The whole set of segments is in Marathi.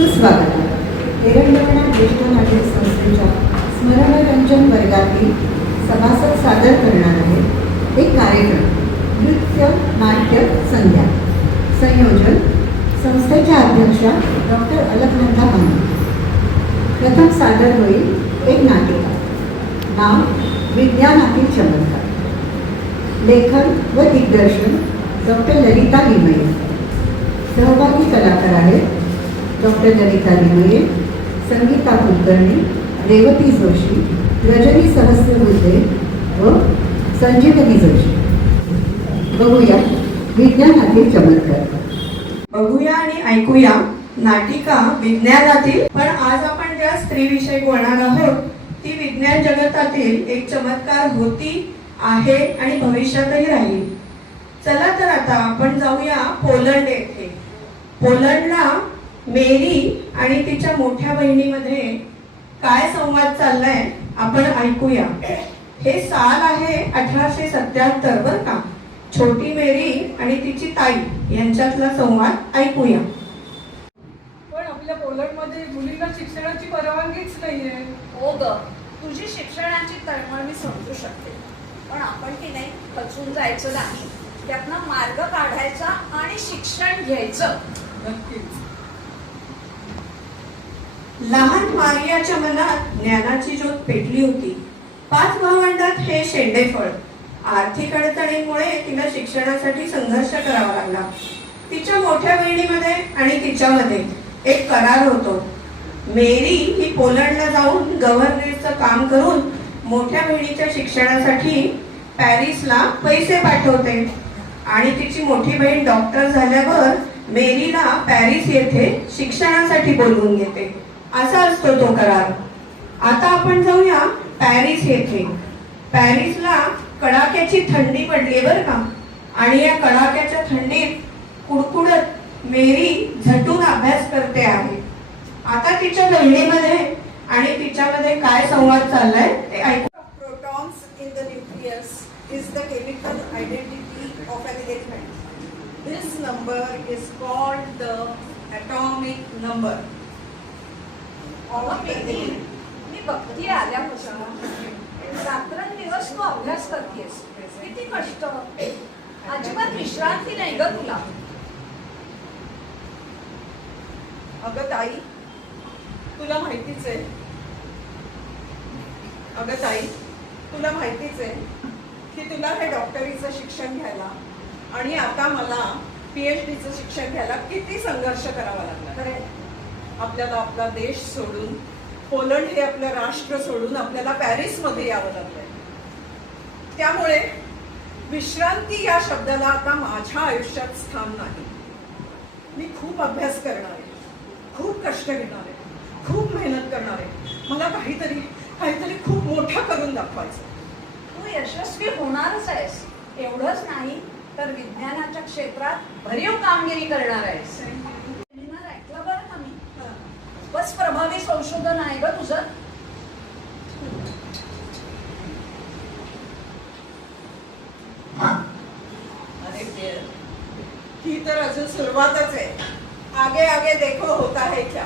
सुस्वागत. तेलंगणा ज्येष्ठ नाटक संस्थेच्या स्मरणरंजन वर्गातील सभासद सादर करणार आहेत एक कार्यक्रम नृत्य नाट्य संध्या. संयोजन संस्थेच्या अध्यक्षा डॉक्टर अलकनंदा भांगे. प्रथम सादर होईल एक नाटिका. नाव विज्ञानातील चमत्कार. लेखन व दिग्दर्शन डॉक्टर ललिता लिमये. सहभागी कलाकार आहेत डॉक्टर ललिता लिमये, संगीता कुलकर्णी, रेवती जोशी, रजनी सहस्रबुद्धे व संजीवनी जोशी. बघूया विज्ञानातील चमत्कार. बघूया आणि ऐकूया नाटिका विज्ञानातील. पण आज आपण ज्या स्त्रीविषयी बोलणार आहोत ती विज्ञान जगतातील एक चमत्कार होती, आहे आणि भविष्यातही राहील. चला तर आता आपण जाऊया पोलंड येथे. पोलंडला मेरी आणि तिच्या मोठ्या बहिणीमध्ये काय संवाद चाललाय आपण ऐकूया. हे साल आहे 1877 बर का. छोटी मेरी आणि तिची ताई यांच्यातला संवाद ऐकूया. पण आपल्या पोलंडमध्ये मुलींना शिक्षणाची परवानगीच नाहीये. हो ग, तुझी शिक्षणाची तळमळ मी समजू शकते, पण आपण की नाही खचून जायचं नाही, त्यातनं मार्ग काढायचा आणि शिक्षण घ्यायचं. नक्कीच. लहान मारियाच्या मनात ज्ञानाची ज्योत पेटली होती. 5 भावंडात हे शेंडेफळ. आर्थिक अडचणींमुळे तिला शिक्षणासाठी संघर्ष करावा लागला. तिच्या मोठ्या बहिणीमध्ये आणि तिच्यामध्ये एक करार होतो. मेरी ही पोलंडला जाऊन गव्हर्नरचं काम करून मोठ्या बहिणीच्या शिक्षणासाठी पॅरिसला पैसे पाठवते आणि तिची मोठी बहीण डॉक्टर झाल्यावर मेरीला पॅरिस येथे शिक्षणासाठी बोलवून घेते. असा असतो तो करार. आता आपण जाऊया पॅरिस येथे. पॅरिसला कडाक्याची थंडी पडली बरं का. आणि या कडाक्याच्या थंडीत कुडकुडत मेरी झटून अभ्यास करते आहे. आता तिच्या बहिणीमध्ये आणि तिच्यामध्ये काय संवाद चाललाय ते ऐकू. Protons in the nucleus is the chemical identity of an element. This number is called the atomic number. मी बघती आल्यापासून रात्रंदिवस तू अभ्यास करतेस. किती कष्ट. अजिबात विश्रांती नाही ग तुला. अगं ताई, तुला माहितीच आहे. अगं ताई, तुला माहितीच आहे की तुला हे डॉक्टरीचं शिक्षण घ्यायला आणि आता मला PhDचं शिक्षण घ्यायला किती संघर्ष करावा लागला. आपल्याला आपला देश सोडून, पोलंड हे आपलं राष्ट्र सोडून आपल्याला पॅरिसमध्ये यावं लागलंय. त्यामुळे विश्रांती या शब्दाला आता माझ्या आयुष्यात स्थान नाही. मी खूप अभ्यास करणार आहे, खूप कष्ट घेणार आहे, खूप मेहनत करणार आहे. मला काहीतरी खूप मोठं करून दाखवायचं. तू यशस्वी होणारच आहेस. एवढंच नाही तर विज्ञानाच्या क्षेत्रात भरीव कामगिरी करणार आहेस. ऐकलं बरं का मी. बस प्रभावी संशोधन आहे ग तुझं. अरे देव, ही तर अजून सुरुवातच आहे. आगे आगे देखो होता है क्या.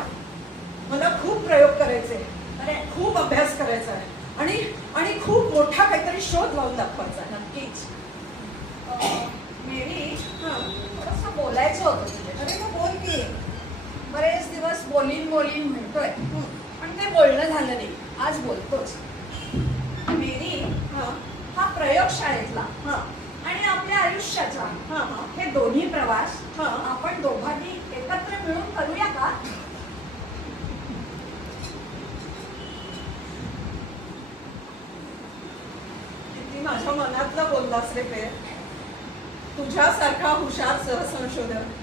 मला खूप प्रयोग करायचे, अरे खूप अभ्यास करायचा आहे आणि खूप मोठा काहीतरी शोध लावून दाखवायचा आहे. नक्कीच. मेरी, थोडंसं बोलायचं होतं तुझ्या. अरे मग बोल की. बरेच दिवस बोलीन म्हणतोय, पण ते बोलणं झालं नाही. आज बोलतोच. मेरी, हा प्रयोगशाळेतला आणि आपल्या आयुष्याचा हे दोन्ही प्रवास आपण दोघांनी एकत्र मिळून करूया का. किती माझ्या मनातलं बोललास रे पेर. तुझ्यासारखा हुशार सहसंशोधक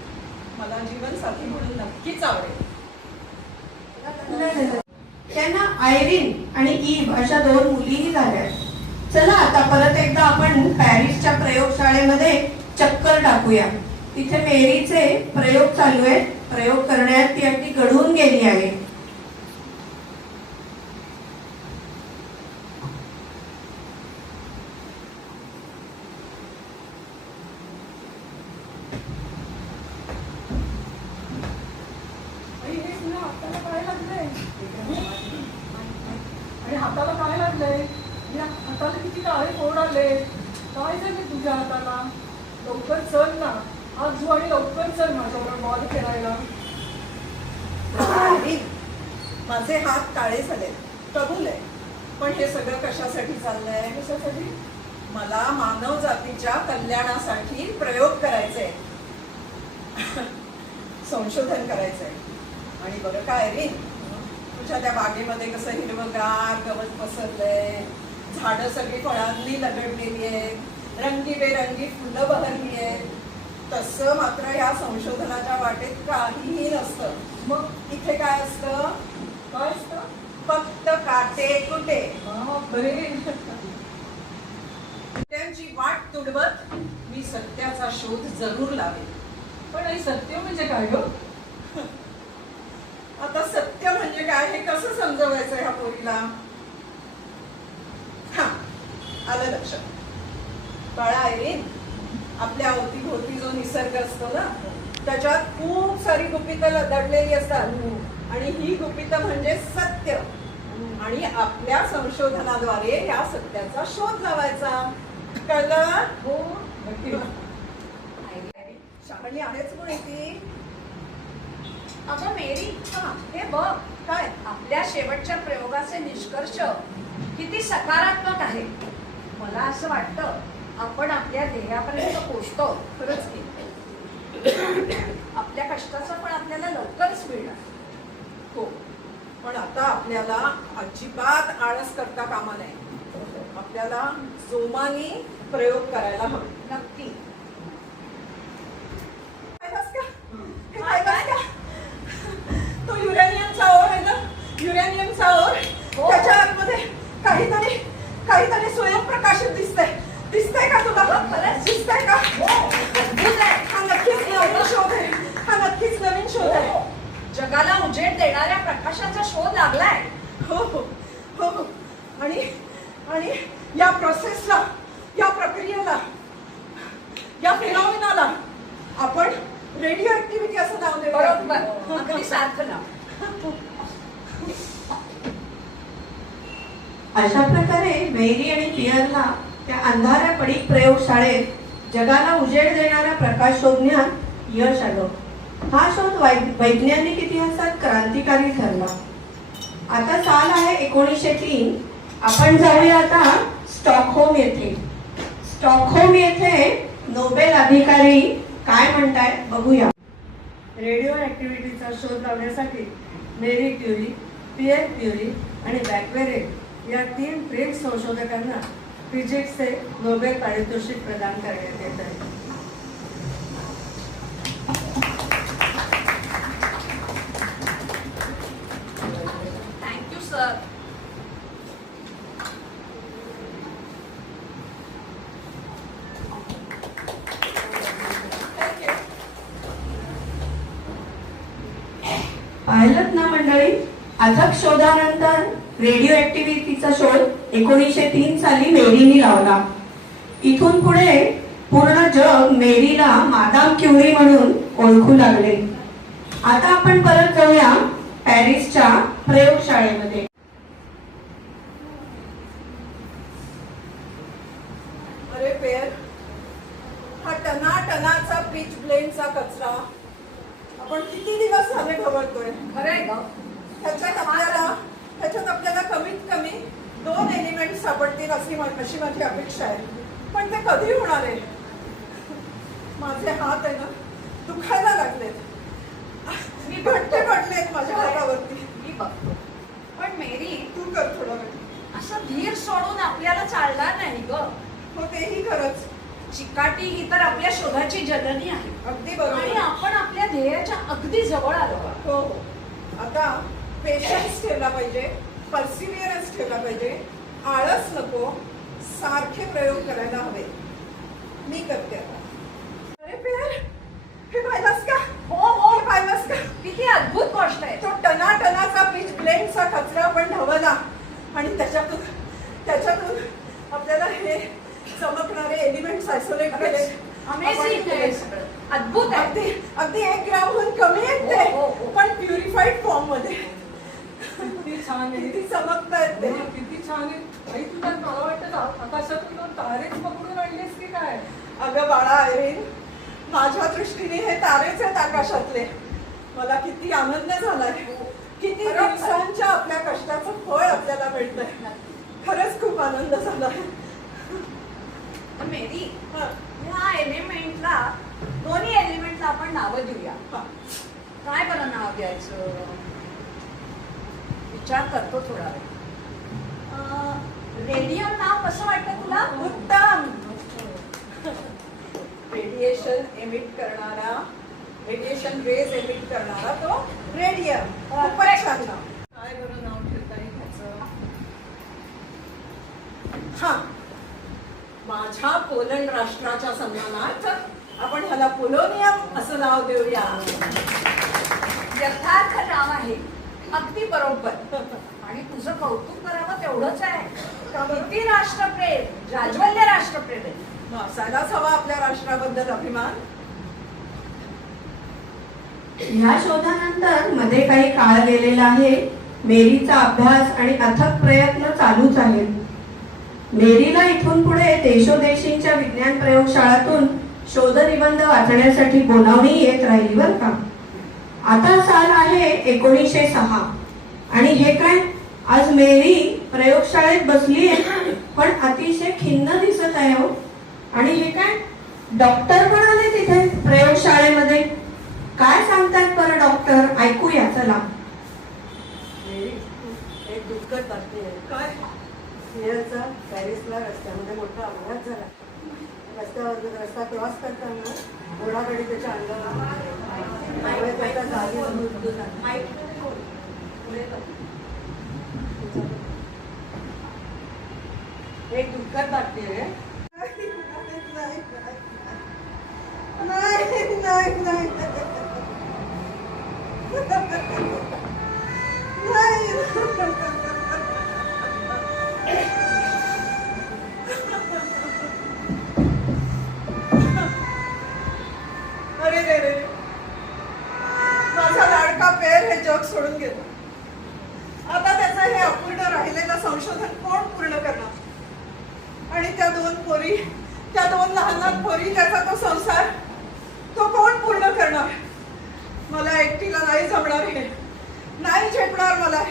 मला जीवनसाथी म्हणून नक्कीच आवडेल. त्यांना आयरिन आणि ईव अशा 2 मुलीही झाल्या. चला आता परत एकदा आपण पॅरिसच्या प्रयोगशाळेमध्ये चक्कर टाकूया. तिथे मेरीचे प्रयोग चालू आहेत. प्रयोग करण्यात ती अगदी गढून गेली आहे. हाताला काय लागलंय? आणि हाताला काय लागलंय? या हाताला किती काळे फोड आले. काय झाले तुझ्या हाताला? लवकर चल ना, आज जो आणि लवकर चल माझ्याबरोबर बॉल खेळायला. आई, माझे हात काळे झाले, कबूल आहे. पण हे सगळं कशासाठी चाललंय? कशासाठी? मला मानव जातीच्या कल्याणासाठी प्रयोग करायचे, संशोधन करायचंय. आणि बरं काय रे, तुझ्या त्या बागेमध्ये कसं हिरवगार गवत पसरलंय, झाडं सगळी फळांनी लगडलेली आहेत, रंगीबेरंगी फुलं बहरली आहेत. तसं मात्र ह्या संशोधनाच्या वाटेत काहीही नसतं. मग इथे काय असतं? काय असतं? फक्त काटे कुटे. बरे. त्यांची वाट तुडवत मी सत्याचा शोध जरूर लावेल. पण आई, सत्य म्हणजे काय ग? आता सत्य म्हणजे काय हे कसं समजवायचं ह्या पोरीला? हा, आलं लक्षात. बाळा आयरीन, आपल्या अवतीभोवती जो निसर्ग असतो ना, त्याच्यात खूप सारी गुपितं दडलेली असतात. आणि ही गुपितं म्हणजे सत्य. आणि आपल्या संशोधनाद्वारे या सत्याचा शोध लावायचा. कळलं? हो, नक्की. शहाणी आहेच कोणी ती? अगं मेरी, हे बघ काय आपल्या शेवटच्या प्रयोगाचे निष्कर्ष किती सकारात्मक आहे. मला असं वाटतं आपण आपल्या ध्येयापर्यंत पोहोचतो. खरंच की. आपल्या कष्टाचं पण आपल्याला लवकरच मिळणार. हो, पण आता आपल्याला अजिबात आळस करता कामा नये. आपल्याला जोमाने प्रयोग करायला हवे. नक्की. पाहिलंस का? हे पाहिलंस का? तो युरेनियमचा ओर आहे ना, युरेनियमचा ओर. हो. त्याच्या आतमध्ये काहीतरी स्वयंप्रकाशित दिसतंय का तुला? खरंच. दिसतंय का? अद्भुत आहे. हा नक्कीच नवीन शोध आहे. हा नक्कीच नवीन शोध आहे. जगाला उजेड देणाऱ्या प्रकाशाचा शोध लागलाय. हो हो हो हो. आणि या प्रोसेसला, या प्रक्रियेला, या फिनॉमिनाला आपण रेडिओ ऍक्टिव्हिटी असं नाव देऊ. बरोबर, अगदी सारखं नाव. अशा प्रकारे मेरी आणि पियरला त्या अंधाऱ्या पडीक प्रयोगशाळेत जगाला उजेड देणारा प्रकाश शोधण्यात यश आलं. हा शोध वैज्ञानिक इतिहासात क्रांतिकारी ठरला. आता साल आहे 1903. आपण जाऊया आता स्टॉकहोम येथे. स्टॉकहोम येथे नोबेल अधिकारी काय म्हणतायत बघूया. रेडिओ ऍक्टिव्हिटीचा शोध लावण्यासाठी मेरी क्युरी, पियर क्युरी आणि बॅक्वेरेट या 3 फ्रेंच संशोधकांना फिजिक्सचे नोबेल पारितोषिक प्रदान करण्यात येत आहे. Thank you sir. पाहिलं ना मंडळी, अथक शोधानंतर रेडिओ ऍक्टिव्हिटीचा शोध 1903 साली मेरीने लावला. इथून पुढे पूर्ण जग मेरीला मादाम क्युरी म्हणून ओळखू लागले. आता आपण परत जाऊया पॅरिसच्या प्रयोगशाळेमध्ये. अरे पेर, हा टनाटनाचा पीच ब्लेंडचा कचरा आपण किती दिवस झाले ढवळतोय. खरंय ग. ह्याच्यात आपल्याला कमीत कमी 2 एलिमेंट सापडतील अशी माझी अपेक्षा आहे. पण ते कधी होणार आहे? माझे हात आहे ना दुखायला लागलेत. मी घट्टे पडलेत माझ्या हातावरती. मी बघतो. पण मेरी, तू कर थोडा वेळ. असं धीर सोडून आपल्याला चालणार नाही ग. हो, तेही खरंच. चिकाटी ही तर आपल्या शोधाची जननी आहे. अगदी आणि बरोबर. आपण आपल्या ध्येयाच्या अगदी जवळ आलो. हो हो. आता पेशन्स ठेवला पाहिजे, पर्सिव्हिअरन्स ठेवला पाहिजे. आळस नको, सारखे प्रयोग करायला हवे. मी करते आता. अरे पेर, हे पाहिलंस का? हो हो. हे पाहिलंस का? किती अद्भुत गोष्ट आहे. तो टनाटनाचा पीच ब्लेंडचा कचरा आपण ढवळला आणि त्याच्यातून आपल्याला हे चमकणारे एलिमेंट्स आयसोलेट केले. अमेझिंग आहे सगळं. अद्भुत आहे. अगदी 1 ग्रामहून कमी आहेत ते, हो, हो, हो. पण प्युरिफाईड फॉर्म मध्ये. छान आहे. किती चमकतायत ते. हो, किती छान आहे. आई तुला मला वाटतं आकाशातून दोन तारेच पकडून आणलेस की काय? अगं बाळा आयरीन, माझ्या दृष्टीने हे तारेच आहेत आकाशातले. मला किती आनंद झालाय. किती दिवसांच्या आपल्या कष्टाचं फळ आपल्याला मिळतंय. खरंच खूप आनंद झालाय. मेरी हा, ह्या एलिमेंटला, दोन्ही एलिमेंटला आपण नावं देऊया. हा. काय बरं नाव द्यायचं? विचार करतो थोडा वेळ. रेडियम नाव कसं वाटतं तुला? उत्तम. रेडिएशन एमिट करणारा, रेडिएशन रेज एमिट करणारा तो रेडियम. खूपच छान नाव. काय बरं नाव ठेवता येईल ह्याचं? हा, माझ्या पोलंड राष्ट्राच्या सन्मानार्थ आपण ह्याला पोलोनियम असं नाव देऊया. यथार्थ नाव आहे, अगदी बरोबर. आणि तुझं कौतुक करावं तेवढंच आहे. किती राष्ट्रप्रेम, जाज्वल्य राष्ट्रप्रेम आहे. मग असायलाच हवा आपल्या राष्ट्राबद्दल अभिमान. ह्या शोधानंतर मध्ये काही काळ गेलेला आहे. मेरीचा अभ्यास आणि अथक प्रयत्न चालूच आहेत. मेरीला इथून पुढे देशोदेशींच्या विज्ञान प्रयोगशाळातून शोध निबंध वाचण्यासाठी बोलावणी येत राहिली बर का. आता साल आहे 1906 आणि हे काय, आज मेरी प्रयोगशाळेत बसली आहे पण अतिशय खिन्न दिसत आहे हो. आणि हे काय, डॉक्टर पण आले तिथे प्रयोगशाळेमध्ये. काय सांगतात बरं डॉक्टर, ऐकूया चला. एक दुःखद बातमी आहे. काय? सिंहचा पॅरिसला रस्त्यामध्ये मोठा अपघात झाला. रस्ता क्रॉस करताना घोडागाडी त्याच्या अंगावर त्यामुळे त्याचा जागीच मृत्यू झाला. एक दुःखद बातमी आहे. नाही नाही नाही अरे रे रे, माझा लाडका पेर हे जग सोडून गेला. आता त्याचं हे अपूर्ण राहिलेलं संशोधन कोण पूर्ण करणार? आणि त्या दोन पोरी, त्या दोन लहान लहान पोरी, त्याचा तो संसार, तो कोण पूर्ण करणार? मला एकटीला नाही जमणार हे. नाही झेपणार मला,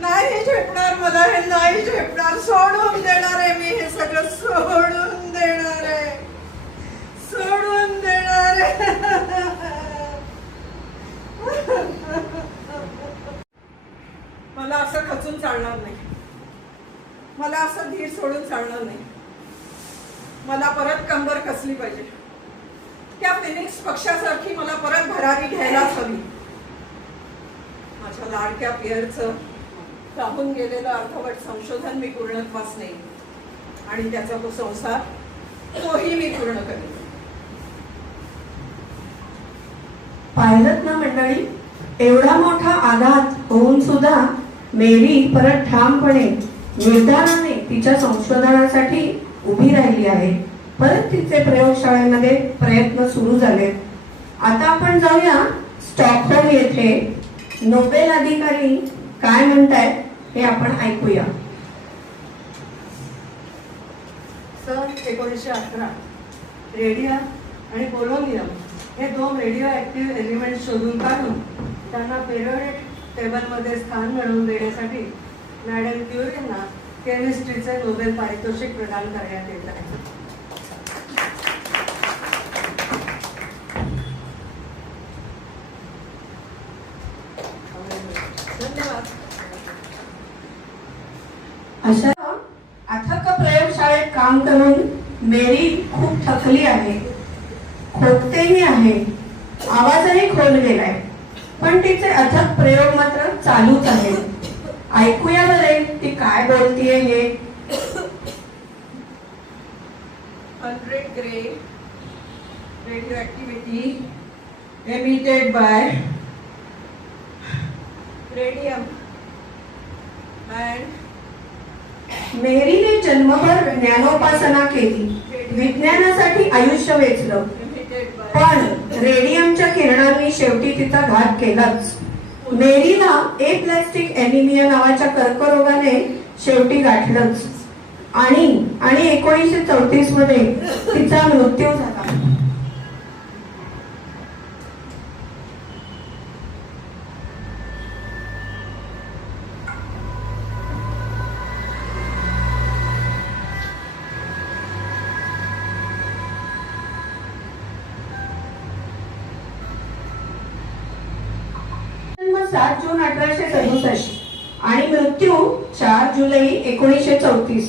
नाही झेपणार मला हे, नाही झेपणार. सोडून देणार आहे मी हे सगळं, सोडून देणार आहे, सोडून देणार आहे. मला असं खचून चालणार नाही. मला असं धीर सोडून चालणार नाही. मला परत कंबर कसली पाहिजे. त्या फिनिक्स पक्षासारखी मला परत भरारी घ्यायलाच हवी. माझ्या लाडक्या पियरचं राहून गेलेलं अर्धवट संशोधन मी पूर्णत्वास नेईन आणि त्याचा तो संसार, तोही मी पूर्ण करेन. पाहिलं ना मंडळी, एवढा मोठा आघात होऊन सुद्धा मेरी परत ठामपणे निर्धाराने तिच्या संशोधनासाठी उभी राहिली आहे. परत तिचे प्रयोगशाळेमध्ये प्रयत्न सुरू झाले. आता आपण जाऊया स्टॉकहोम येथे. नोबेल अधिकारी काय म्हणतायत हे आपण ऐकूया. सन 1911 रेडियम आणि पोलोनियम हे दोन रेडिओ ऍक्टिव्ह एलिमेंट शोधून काढून त्यांना पिरियडिक टेबलमध्ये स्थान मिळवून देण्यासाठी मॅडम क्युरींना केमिस्ट्रीचे नोबेल पारितोषिक प्रदान करण्यात येत आहे. धन्यवाद. अशा अथक प्रयोगशाळेत काम करून मेरी खूप थकली आहे, खोकतेही आहे, आवाजही खोल गेलाय, पण तिचे अथक प्रयोग मात्र चालूच आहेत. ऐकूया बरे ती काय बोलतीये हे. 100 gray radioactivity emitted by radium and मेरीने जन्मभर ज्ञानोपासना केली, विज्ञानासाठी आयुष्य वेचलं, emitted by पण रेडियमच्या किरणांनी शेवटी तिचा घात केलाच. मेरीला एप्लास्टिक ॲनिमिया नावाच्या कर्करोगाने शेवटी गाठलंच आणि 1934 मध्ये तिचा मृत्यू झाला. जन्म 7 जून 1867 आणि मृत्यू 4 जुलै 1934.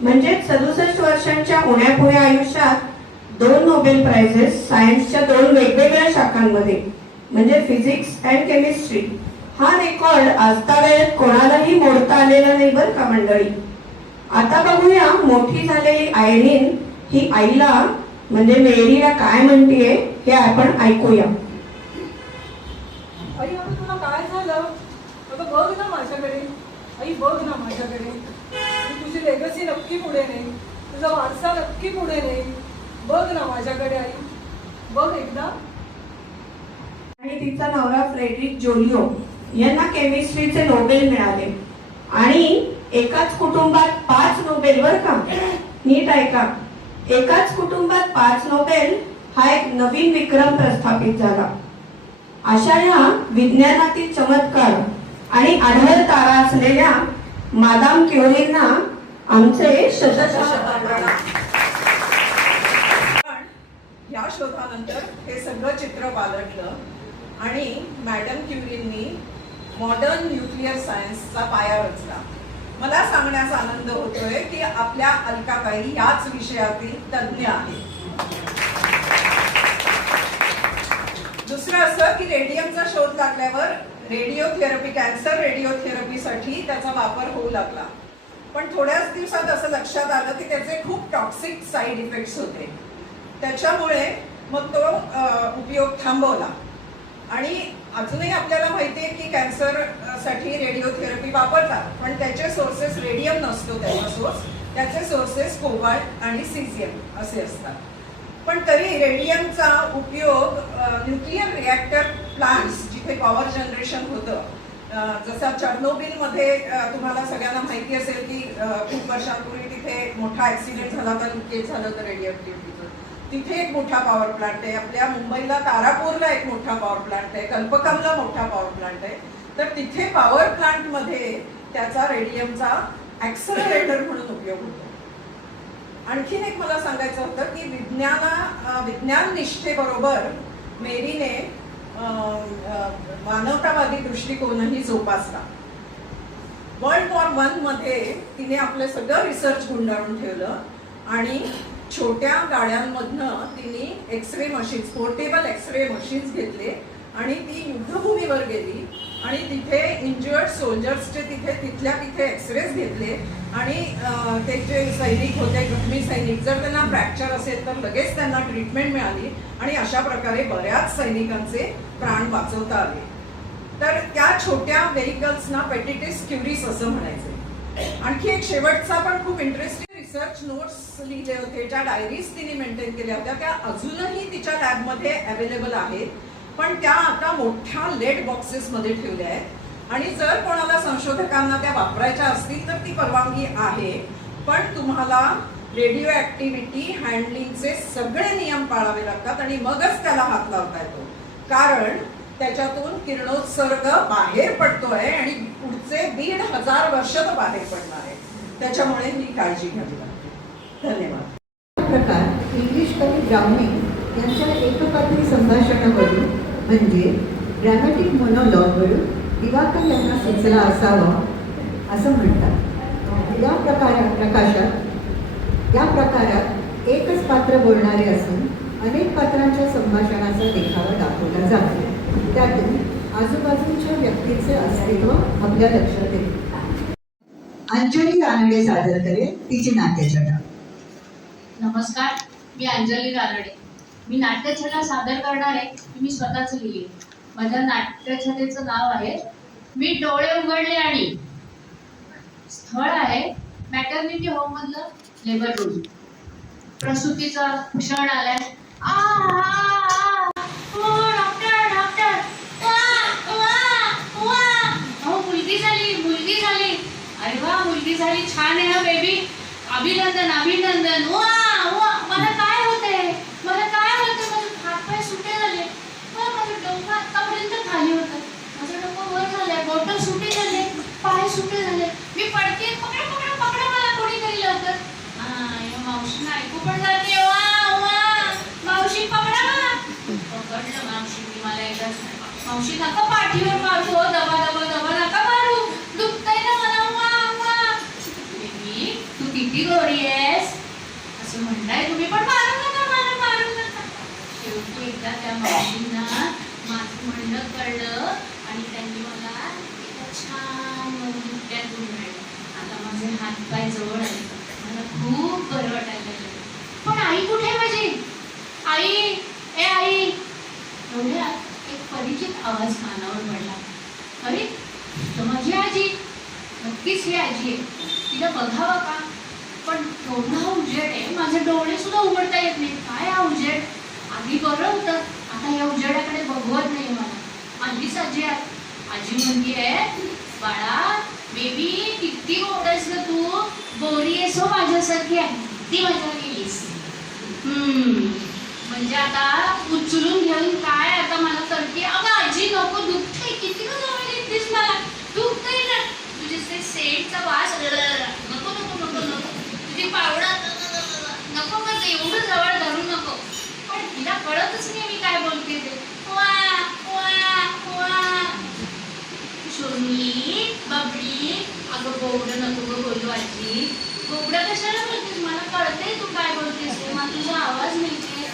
म्हणजे 67 वर्षांच्या उण्यापुण्या आयुष्यात 2 नोबेल प्राइजेस सायन्सच्या 2 वेगवेगळ्या शाखांमध्ये म्हणजे फिजिक्स अँड केमिस्ट्री. हा रेकॉर्ड आजतागायत कोणालाही मोडता आलेला नाही बरं का मंडळी. आता बघूया मोठी झालेली आयरीन ही आईला म्हणजे मेरीला काय म्हणतीये हे आपण ऐकूया. आई अगं तुला काय झालं? अगं बघ ना माझ्याकडे, आई बघ ना माझ्याकडे. तुझी लेगसी नक्की पुढे नाही, तुझा वारसा नक्की पुढे नाही. बघ ना माझ्याकडे आई, बघ एकदा. आणि तिचा नवरा फ्रेडरिक जोलिओ यांना केमिस्ट्रीचे नोबेल मिळाले आणि एकाच कुटुंबात 5 नोबेल बर का. नीट ऐका, एकाच कुटुंबात 5 नोबेल हा एक नवीन विक्रम प्रस्थापित झाला. अशा या विज्ञानातील चमत्कार आणि आढळ तारा असलेल्या मादाम क्युरींना आमचे शतशः पण या शोधानंतर हे सगळं चित्र पालटलं आणि मॅडम क्युरींनी मॉडर्न न्यूक्लिअर सायन्सचा पाया रचला. मला सांगण्याचा आनंद होतोय की आपल्या अलकाताई याच विषयातील तज्ज्ञ आहेत. दुसरं असं की रेडियमचा शोध लागल्यावर रेडिओथेरपी, कॅन्सर रेडिओथेरपीसाठी त्याचा वापर होऊ लागला. पण थोड्याच दिवसात असं लक्षात आलं की त्याचे खूप टॉक्सिक साईड इफेक्ट्स होते. त्याच्यामुळे मग तो उपयोग थांबवला. आणि अजूनही आपल्याला माहिती आहे की कॅन्सर साठी रेडिओथेरपी वापरतात, पण त्याचे सोर्सेस रेडियम नसतो त्याचा सोर्स, त्याचे सोर्सेस कोबाल्ट आणि सीझियम असे असतात. पण तरी रेडियमचा उपयोग न्यूक्लिअर रिॲक्टर प्लांट्स जिथे पॉवर जनरेशन होतं, जसं चर्नोबिलमध्ये तुम्हाला सगळ्यांना माहिती असेल की खूप वर्षांपूर्वी तिथे मोठा ॲक्सिडेंट झाला होता, लिकेज झालं होतं रेडिओएक्टिव्हिटीचं. तिथे एक मोठा पॉवर प्लांट आहे. आपल्या मुंबईला तारापूरला एक मोठा पॉवर प्लांट आहे, कल्पकमला मोठा पॉवर प्लांट आहे. तर तिथे पॉवर प्लांटमध्ये त्याचा रेडियमचा ॲक्सलरेटर म्हणून उपयोग होतो. आणखीन एक मला सांगायचं होतं की विज्ञान निष्ठेबरोबर मेरीने मानवतावादी दृष्टिकोनही जोपासला. वर्ल्ड वॉर 1 मध्ये तिने आपलं सगळं रिसर्च गुंडाळून ठेवलं आणि छोट्या गाड्यांमधनं तिने x ray machines, portable x ray machines घेतले आणि ती युद्धभूमीवर गेली आणि तिथे इंज्युअर्ड सोल्जर्सचे तिथल्या तिथे एक्सरेज घेतले आणि ते जे सैनिक होते, जखमी सैनिक, जर त्यांना फ्रॅक्चर असेल तर लगेच त्यांना ट्रीटमेंट मिळाली आणि अशा प्रकारे बऱ्याच सैनिकांचे प्राण वाचवता आले. तर त्या छोट्या व्हेकल्सना पेटिटिस क्युरीस असं म्हणायचे. आणखी एक शेवटचा पण खूप इंटरेस्टिंग रिसर्च नोट्स लिहिले होते, ज्या डायरीज तिने मेंटेन केल्या होत्या, त्या अजूनही तिच्या लॅबमध्ये अवेलेबल आहेत. पण त्या आता मोठ्या लेड बॉक्सेसमध्ये ठेवल्या आहेत आणि जर कोणाला संशोधकांना त्या वापरायच्या असतील तर ती परवानगी आहे. पण तुम्हाला रेडिओ ऍक्टिव्हिटी हँडलिंगचे सगळे नियम पाळावे लागतात आणि मगच त्याला हात लावता येतो, कारण त्याच्यातून किरणोत्सर्ग बाहेर पडतोय आणि पुढचे 1500 वर्ष तो बाहेर पडणार आहे. त्याच्यामुळे ही काळजी घ्यावी लागते. धन्यवाद. प्रकार इंग्लिश कवी ब्राउनिंग यांच्या एकपात्री संभाषणावरून म्हणजे ड्रॅमॅटिक मोनोलॉगवरून दिवाकर यांना सुचला असावा असं म्हणतात. या प्रकारात एकच पात्र बोलणारे असून अनेक पात्रांच्या संभाषणाचा देखावा दाखवला जातो. त्यातून आजूबाजूच्या व्यक्तीचे अस्तित्व आपल्या लक्षात येते. अंजली रानडे सादर करेल तिची नाट्यछटा. नमस्कार, मी अंजली रानडे. मी नाट्यछटा सादर करणार आहे. मी स्वतःच लिहिली. माझ्या नाट्यछटेचं नाव आहे मी डोळे उघडले आणि स्थळ आहे मॅटर्निटी होम मधलं लेबर रूम. प्रसूतीचा क्षण आलाय. डॉक्टर डॉक्टर झाली, छान आहे हा बेबी, अभिनंदन अभिनंदन. वा वा, मला काय होतंय, मला काय होतंय, माझे हातपाय सुटे झाले, माझं डोकं आतापर्यंत खाली होतं, माझं डोकं वर झालंय, बोट सुटे झाले, पाय सुटे झाले, मी पडते, पकडा पकडा पकडा मला कोणीतरी लवकर. मावशीनं ऐकू पण जाते. वा वा, मावशी पकडा मला. पकडलं मावशी, मी मला एकदाच मावशी नका पाठीवर मारू, हो दबा दबा दबा नका मारू, दुखतंय ना मला. वा वा, बेबी तू किती गोरी आहेस असं म्हणताय तुम्ही, पण मारू नका मला, मारू नका. शेवटी एकदा त्या मावशींना माझं म्हणणं कळलं आणि त्यांनी मला एका छान नृत्यातून मिळालं. आता माझे हातपाय जवळ आले, मला खूप बरं वाटायला लागलं. पण आई कुठे माझी? आई, ए आई. एवढ्यात एक परिचित आवाज कानावर पडला. अरे, तर माझी आजी, नक्कीच ही आजी आहे, तिला बघावं का? पण एवढा उजेड आहे, माझे डोळे सुद्धा उघडता येत नाही. काय हा उजेड? आधी बरं होतं, आता या उजेडाकडे बघवत नाही मला. आधीच आजी आहे. आजी म्हणतीये, बाळा बेबी किती गोड आहेस ग तू, गोरी आहेस हो माझ्यासारखी आहे, ती मजा केलीस. म्हणजे आता उचलून घेऊन काय आता मला करते. अगं आजी नको, दुखतंय, किती ग जवळ येतेस मला, दुखतंय ना. तुझे ते सेंटचा वास, नको नको नको नको, तुझी पावडा नको ग, एवढं जवळ धरू नको. पण तिला कळतच नाही मी काय बोलते ते. वा वा वा, शोनी बबडी, अगं बोबडं नको ग बोलू आजी, बोबडं कशाला बोलतेस, मला कळतंय तू काय बोलतेस, मला तुझा आवाज मिळते.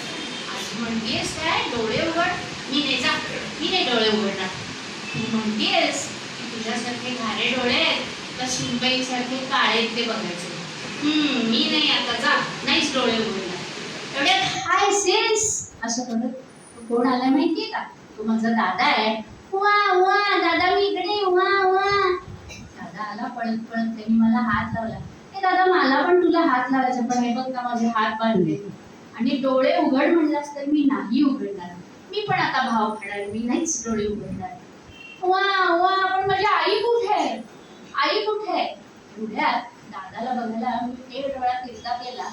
आजी म्हणतेस काय, डोळे उघड. मी नाही जा, मी नाही डोळे उघडणार. तू म्हणतेस की तुझ्यासारखे घारे डोळे आहेत का सुनबाईसारखे काळे आहेत ते बघायचे. मी नाही, आता जा, नाहीच डोळे उघडणार. एवढ्यात हाय सिस असं करत कोण आलाय माहितीये का? तो माझा दादा आहे. वा वा दादा, मी इकडे. वा वा, दादा आला पळत पळत, त्यांनी मला हात लावला. हे दादा, मला पण तुला हात लावायचा, पण हे बघ ना माझे हात बांधले आणि डोळे उघड म्हणलास तर मी नाही उघडणार. मी पण आता भाव फाडाल, मी नाहीच डोळे उघडणार. वा वा, पण माझी आई कुठे आहे, आई कुठे आहे? एवढ्यात दादाला बघायला मी एक डोळा तिरका केला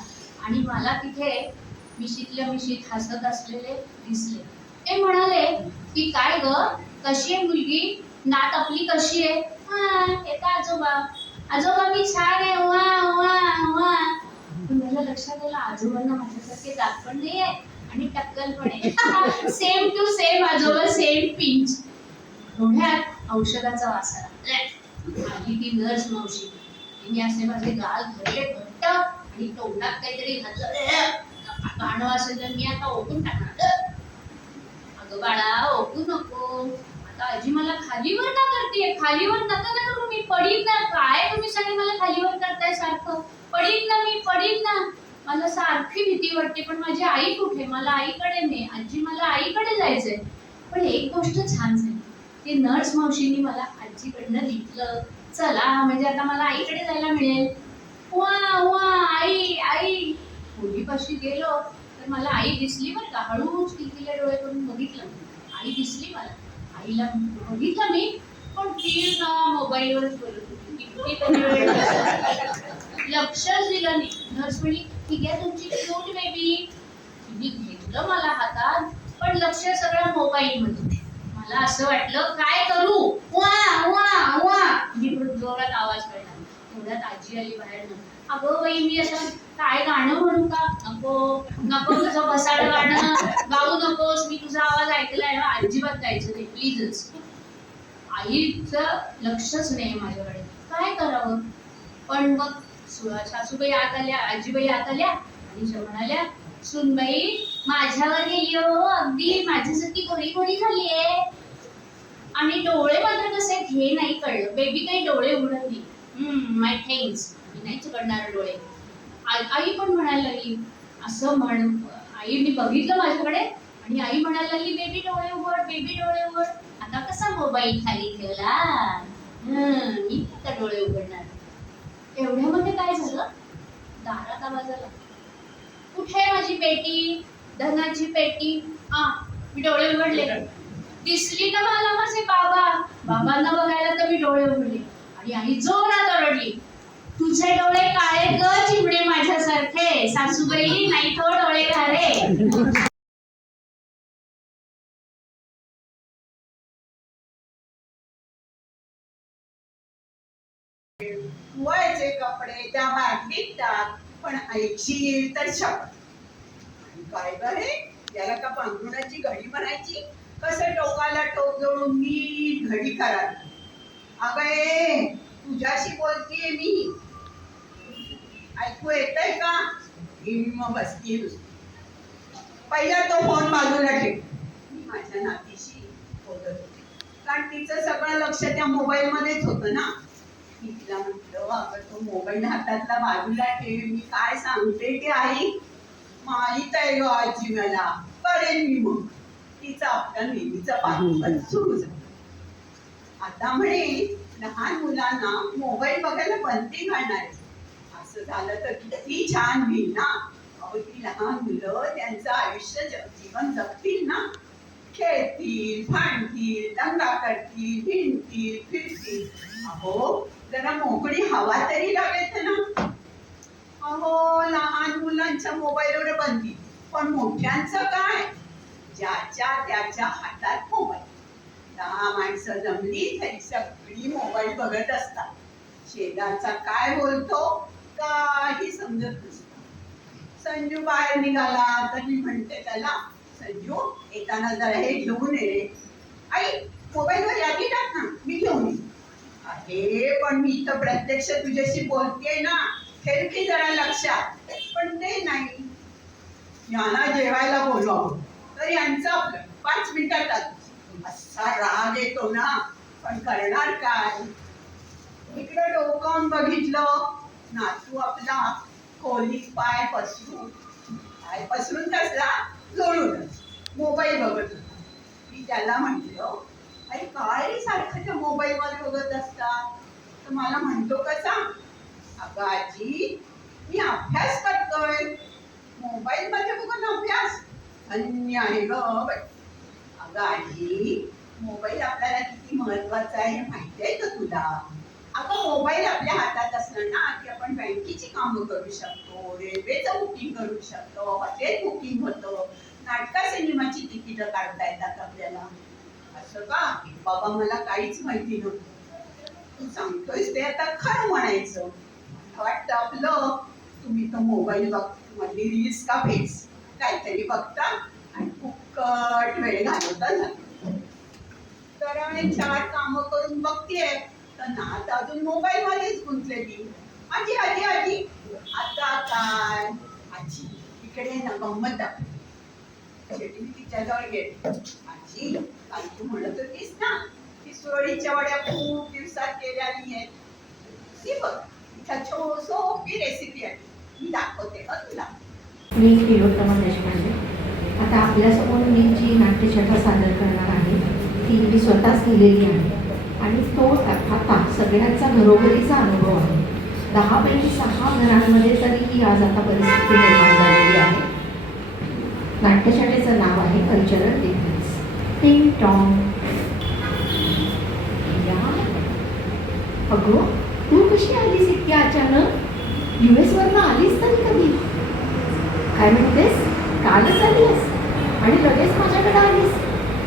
आणि मला तिथे मिशीतल्या मिशीत हसत असलेले दिसले. ते म्हणाले की काय ग, कशी आहे मुलगी, नात आपली कशी आहे? येता आजोबा, आजोबा मी छान आहे. वा वा वा. मला लक्षात आलं आजोबांना माझ्यासारखे दात पण नाही आहे आणि टक्कल पण आहे. सेम टू सेम आजोबा, सेम पिंच. डोळ्यात औषधाचा वास आला. आली ती नर्स मावशी, तिने असे माझे गाल धरले घट्ट आणि तोंडात काहीतरी घातलं. गाणं असेल तर मी आता ओकून टाकणार. अगं बाळा, ओकू नको. आता आजी मला खालीवर का करते, खालीवर नका ना करू, मी पडीन ना. काय तुम्ही सगळे मला खालीवर करताय सारखं? पडीन ना, मी पडीन ना. मला सारखी भीती वाटते. पण माझी आई कुठे? मला आईकडे नाही. आजी, मला आईकडे जायचंय. पण एक गोष्ट छान झाली, ते नर्स मावशींनी मला आजीकडनं घेतलं. चला, म्हणजे आता मला आईकडे जायला मिळेल. वा वा, आई आई. खोलीपाशी गेलो तर मला आई दिसली बरं का. हळूच किलकिल्या डोळे करून बघितलं, आई दिसली मला. आईला बघितलं मी, पण ती ना मोबाईलवरच बोलत होती. किती वेळ लक्षच दिलं नाही. नर्स म्हणी, ठीक आहे तुमची क्यूट बेबी. तिने घेतलं मला हातात, पण लक्ष सगळं मोबाईलमध्ये. मला असं वाटलं काय करू. वा वा वा, जोरात आवाज कळला. तेवढ्यात आजी आली बाहेर. अगं बाई, मी असं काय गाणं म्हणू का? नको नको, तुझं बसाडं गाणं गाऊ नकोस, मी तुझा आवाज ऐकलाय. अजिबात गायचं नाही, प्लीजच. आईचं लक्षच नाही माझ्याकडे, काय करावं. पण मग सासूबाई आत आल्या, आजीबाई आत आल्या आणि म्हणाल्या, सुनबाई माझ्यावर गेली हो, अगदी माझ्यासारखी गोरी गोरी झालीये. आणि डोळे मात्र कसे हे नाही कळलं. बेबी काही डोळे उघडत नाही. माय थँक्स, मी नाहीच उघडणार डोळे. आई पण म्हणायला लागली असं म्हण. आईने बघितलं माझ्याकडे आणि आई म्हणायला लागली, बेबी डोळे उघड, बेबी डोळे उघड. आता कसा मोबाईल खाली ठेवला, मी आता डोळे उघडणार. एवढ्यामध्ये काय झालं, दारात आवाज आला. कुठे माझी पेटी, धनाची पेटी. मी डोळे उघडले, दिसली ना मला माझे बाबा. बाबांना बघायला तर मी डोळे उघडले आणि आई जोरात ओरडली, तुझे डोळे काळे ग चिमणे माझ्यासारखे, सासूबाई नाही तो डोळे खारे. धुवायचे कपडे त्या बादलीत टाक, पण ऐकशील तर शपथ. आणि काय ग हे, याला का पांघरुणाची घडी म्हणायची? कसं टोकाला टोक जोडून मी घडी करावी? अगं ए, तुझ्याशी बोलतीये मी, ऐकू येतंय का? हिम्म बसती नुसती. पहिला तो फोन बाजूला ठेव. मी माझ्या नातीशी बोलत होते, कारण तिचं सगळं लक्ष त्या मोबाईल मध्येच होतं ना. मी तिला म्हटलं, अगं तो मोबाईल हातातला बाजूला ठेव, मी काय सांगते ते आई. माहित आहे ग आजी, मला करेन मी. मग तिचा आपला नेहमीचा पाठबळ सुरू झाला. आता म्हणे लहान मुलांना मोबाईल बघायला बंदी घालणार. असं झालं तर किती छान होईल ना. अहो, ती लहान मुलं त्यांचं आयुष्य जीवन जगतील ना. खेळतील, भांडतील, दंगा करतील, हिंडतील, फिरतील. अहो, जरा मोकळी हवा तरी लागेल ना. अहो, लहान मुलांच्या मोबाईलवर बंदी, पण मोठ्यांचं काय? ज्याच्या त्याच्या हातात मोबाईल. 10 माणसं जमली तरी सगळी मोबाईल बघत असतात. शेजारचा काय बोलतो काही समजत नसतं. संजू बाहेर निघाला तर मी म्हणते त्याला, संजू येताना जरा हे घेऊन ये रे. आई, मोबाईलवर यादी टाक ना, मी घेऊन येईन. अरे पण मी इथं प्रत्यक्ष तुझ्याशी बोलतेय ना, ठेव की जरा लक्षात. पण ते नाही. यांना जेवायला बोलवावं तर यांचं आपलं 5 मिनिटात आलं. असा राग येतो ना, पण करणार काय? इकडं डोकावून बघितलं, नातू आपला खोलीत पाय पसरून कसला जोडूनच मोबाईल बघत होता. मी त्याला म्हटलं, अरे काय सारखं त्या मोबाईल मध्ये बघत असतात? तर मला म्हणतो कसा, अगं आजी, मी अभ्यास करतोय. मोबाईल मध्ये बघून अभ्यास? धन्य आहे ग बाई. अगं आजी, मोबाईल आपल्याला किती महत्वाचा आहे हे माहिती आहे का तुला? अगं मोबाईल आपल्या हातात असला ना की आपण बँकेची कामं करू शकतो, रेल्वेचं बुकिंग करू शकतो, हॉटेल बुकिंग होतं, नाटका सिनेमाची तिकीटं काढता येतात आपल्याला. असं का? बाबा मला काहीच माहिती नव्हतं. तू सांगतोयस ते आता खरं म्हणायचं. वाटतं आपलं तुम्ही तो मोबाईल मध्ये रील्स का फेस काहीतरी बघता आणि फुकट वेळ घालवता झाला. तर 4 कामं करून बघतीये तर नात अजून मोबाईल मध्येच गुंतलेली. आजी आजी आजी, आता काय? आजी इकडे ना गंमत दाखव. शेवटी मी तिच्याजवळ गेले. आजी, काल तू म्हणत होतीस ना की सुरळीच्या वड्या खूप दिवसात केल्या नाहीयेत. ती बघ, सोपी रेसिपी आहे, मी दाखवते का तुला. मी तिलोत्तमा देशपांडे. आता आपल्यासमोर मी जी नाट्यछटा सादर करणार आहे ती मी स्वतःच लिहिलेली आहे आणि तो आता सगळ्यांचा घरोघरीचा अनुभव आहे. 10 पैकी 6 घरांमध्ये तरी ही आज आता परिस्थिती निर्माण झालेली आहे. नाट्यछटेचं नाव आहे कल्चरल डिफरन्स. टिंग टॉंग. अगो, तू कशी आलीस इतक्या अचानक? US वरनं आलीस तरी कधी? काय म्हणतेस? कालच आलीस आणि लगेच माझ्याकडे आलीस?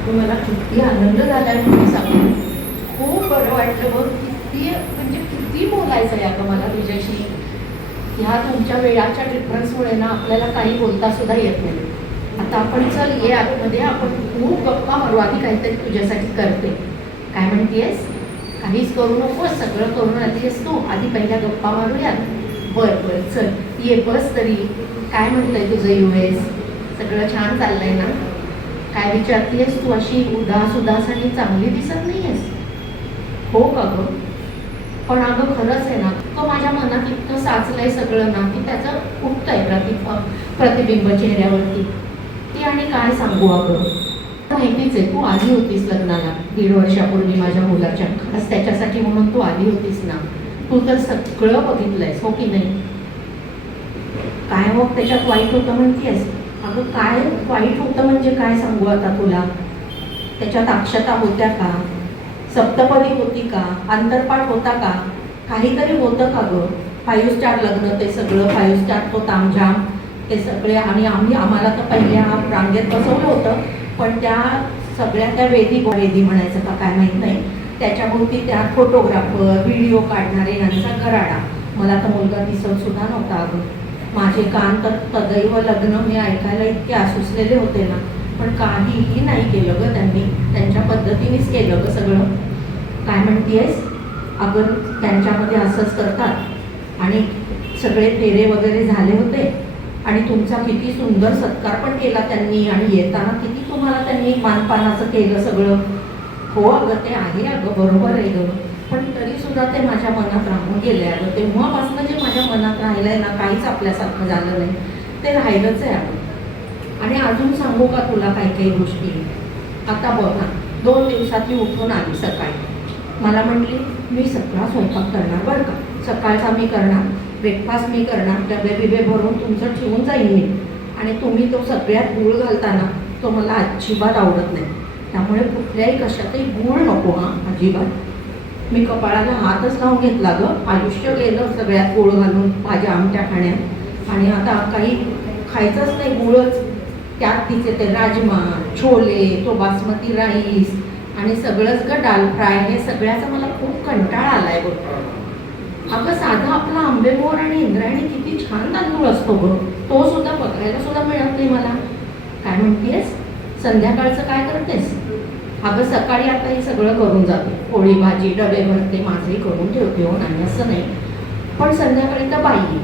मला किती आनंद झाला म्हणून सांगू. खूप बरं वाटलं बघ. किती बोलायचं आहे अगं मला तुझ्याशी. ह्या तुमच्या वेळाच्या डिफरन्समुळे ना आपल्याला काही बोलता सुद्धा येत नाही. आता आपण चल ये आतमध्ये, आपण खूप गप्पा मारू. आधी काहीतरी तुझ्यासाठी करते. काय म्हणतेस? काहीच करू नको, सगळं करून आलीस तू. आधी पहिल्या गप्पा मारूयात. बरं चल ये, बस तरी. काय म्हटलंय तुझं US? सगळं छान चाललंय ना? काय विचारतेस तू? अशी उदास आणि चांगली दिसत नाहीयेस. हो का गं? पण अगं खरंच आहे ना, तो माझ्या मनात इतकं साचलंय सगळं ना की त्याचं उठतंय प्रतिबिंब चेहऱ्यावरती. ती आणि काय सांगू अगं. माहितीच आहे, तू आली होतीस लग्नाला 1.5 वर्षापूर्वी माझ्या मुलाच्या. खास त्याच्यासाठी म्हणून तू आली होतीस ना. तू तर सगळं बघितलंयस, हो की नाही? काय मग त्याच्यात वाईट होतं म्हणतेस? अगं काय वाईट होतं म्हणजे काय सांगू आता तुला. त्याच्यात अक्षता होत्या का? सप्तपदी होती का? अंतरपाठ होता का? काहीतरी होतं का गं? 5 स्टार लग्न, ते सगळं 5 स्टार तो तामझाम ते सगळे. आणि आम्हाला तर पहिल्या रांगेत बसवलं होतं, पण त्या सगळ्या त्या वेदी म्हणायचं का काय माहीत नाही, त्याच्याभोवती त्या फोटोग्राफर व्हिडिओ काढणारे यांचा गराडा. मला तर मुलगा दिसत सुद्धा नव्हता. अगं माझे कान तर तदैव लग्न मी ऐकायला इतके आसुसलेले होते ना, पण काहीही नाही केलं ग त्यांनी, त्यांच्या पद्धतीनेच केलं ग सगळं. काय म्हणतेस अगं, त्यांच्यामध्ये असंच करतात. आणि सगळे फेरे वगैरे झाले होते आणि तुमचा किती सुंदर सत्कार पण केला त्यांनी, आणि येताना किती तुम्हाला त्यांनी मानपानाचं केलं सगळं. हो अगं ते आहे अगं, बरोबर आहे गं, पण तरी सुद्धा ते माझ्या मनात राहून गेले अगं. तेव्हापासून जे माझ्या मनात राहिलंय ना, काहीच आपल्यासारखं झालं नाही, ते राहिलंच आहे अगं. आणि अजून सांगू का तुला काही काही गोष्टी. आता बघ ना, 2 दिवसात मी उठून आली सकाळी. मला म्हटली मी सगळा स्वयंपाक करणार बरं का, सकाळचा मी करणार, ब्रेकफास्ट मी करणार, डबे बिबे भरून तुमचं ठेवून जाईन मी. आणि तुम्ही तो सगळ्यात गूळ घालताना तो मला अजिबात आवडत नाही, त्यामुळे कुठल्याही कशातही गूळ नको हां, अजिबात. मी कपाळाला हातच लावून घेतला गं, आयुष्य गेलं सगळ्यात गूळ घालून भाज्या आमट्या खाण्यात. आणि आता काही खायचंच नाही गुळच. त्यात तिचे ते राजमा, छोले, तो बासमती राईस आणि सगळंच ग दाल फ्राय, हे सगळ्याचा मला खूप कंटाळा आलाय बघ. अगं साधा आपला आंबेमोहर आणि इंद्रायणी किती छान तांदूळ असतो गं, तो सुद्धा बघायला सुद्धा मिळत नाही मला. काय म्हणतेस, संध्याकाळचं काय करतेस? अगं सकाळी आता हे सगळं करून जाते, पोळी भाजी डबे भरते, माझंही करून ठेवते, हो नाही असं नाही. पण संध्याकाळी तर बाई,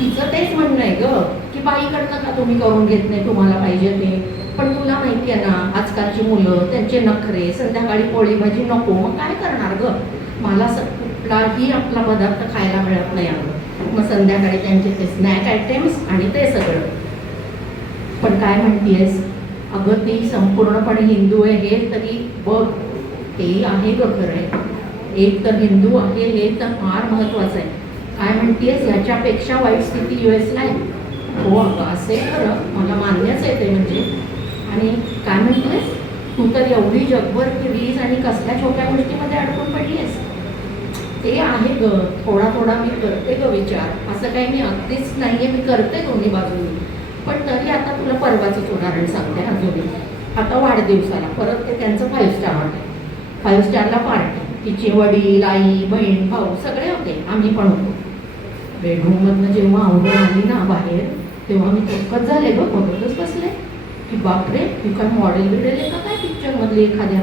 तिचं तेच म्हणणं आहे ग की बाईकडनं का तुम्ही करून घेत नाही, तुम्हाला पाहिजे ते. पण तुला माहिती आहे ना, आजकालची मुलं त्यांचे नखरे, संध्याकाळी पोळी भाजी नको, मग काय करणार ग. मला कुठलाही आपला पदार्थ खायला मिळत नाही अगं, मग संध्याकाळी त्यांचे ते स्नॅक आयटेम्स आणि ते सगळं. पण काय म्हणतीयस अगं, ती संपूर्णपणे हिंदू आहे हे तरी बघ, ते आहे ग खरं आहे. एक तर हिंदू आहे हे तर फार महत्त्वाचं आहे. काय म्हणतेस, याच्यापेक्षा वाईट स्थिती US-ला आहे. हो अगं असेल खरं, मला मान्यच आहे ते म्हणजे. आणि काय म्हणतेस, तू तर एवढी जगभर फिरलीस आणि कसल्या छोट्या गोष्टीमध्ये अडकून पडलीस. ते आहे ग, थोडा थोडा मी करते ग विचार, असं काही मी अगदीच नाही आहे, मी करते दोन्ही बाजूनी. पण तरी आता तुला परवाचंच उदाहरण सांगते अजूनही. आता वाढदिवसाला परत ते त्यांचं 5 स्टार हॉटेल, 5 स्टारला पार्टी, तिचे वडील आई बहीण भाऊ सगळे होते, आम्ही पण होतो. बेडरूममधनं जेव्हा आवडून आली ना बाहेर, तेव्हा मी चक्कच झाले ग, बघतच बसले की बापरे, ही काय मॉडेल बिडेल आहे का काय पिक्चरमधली एखाद्या.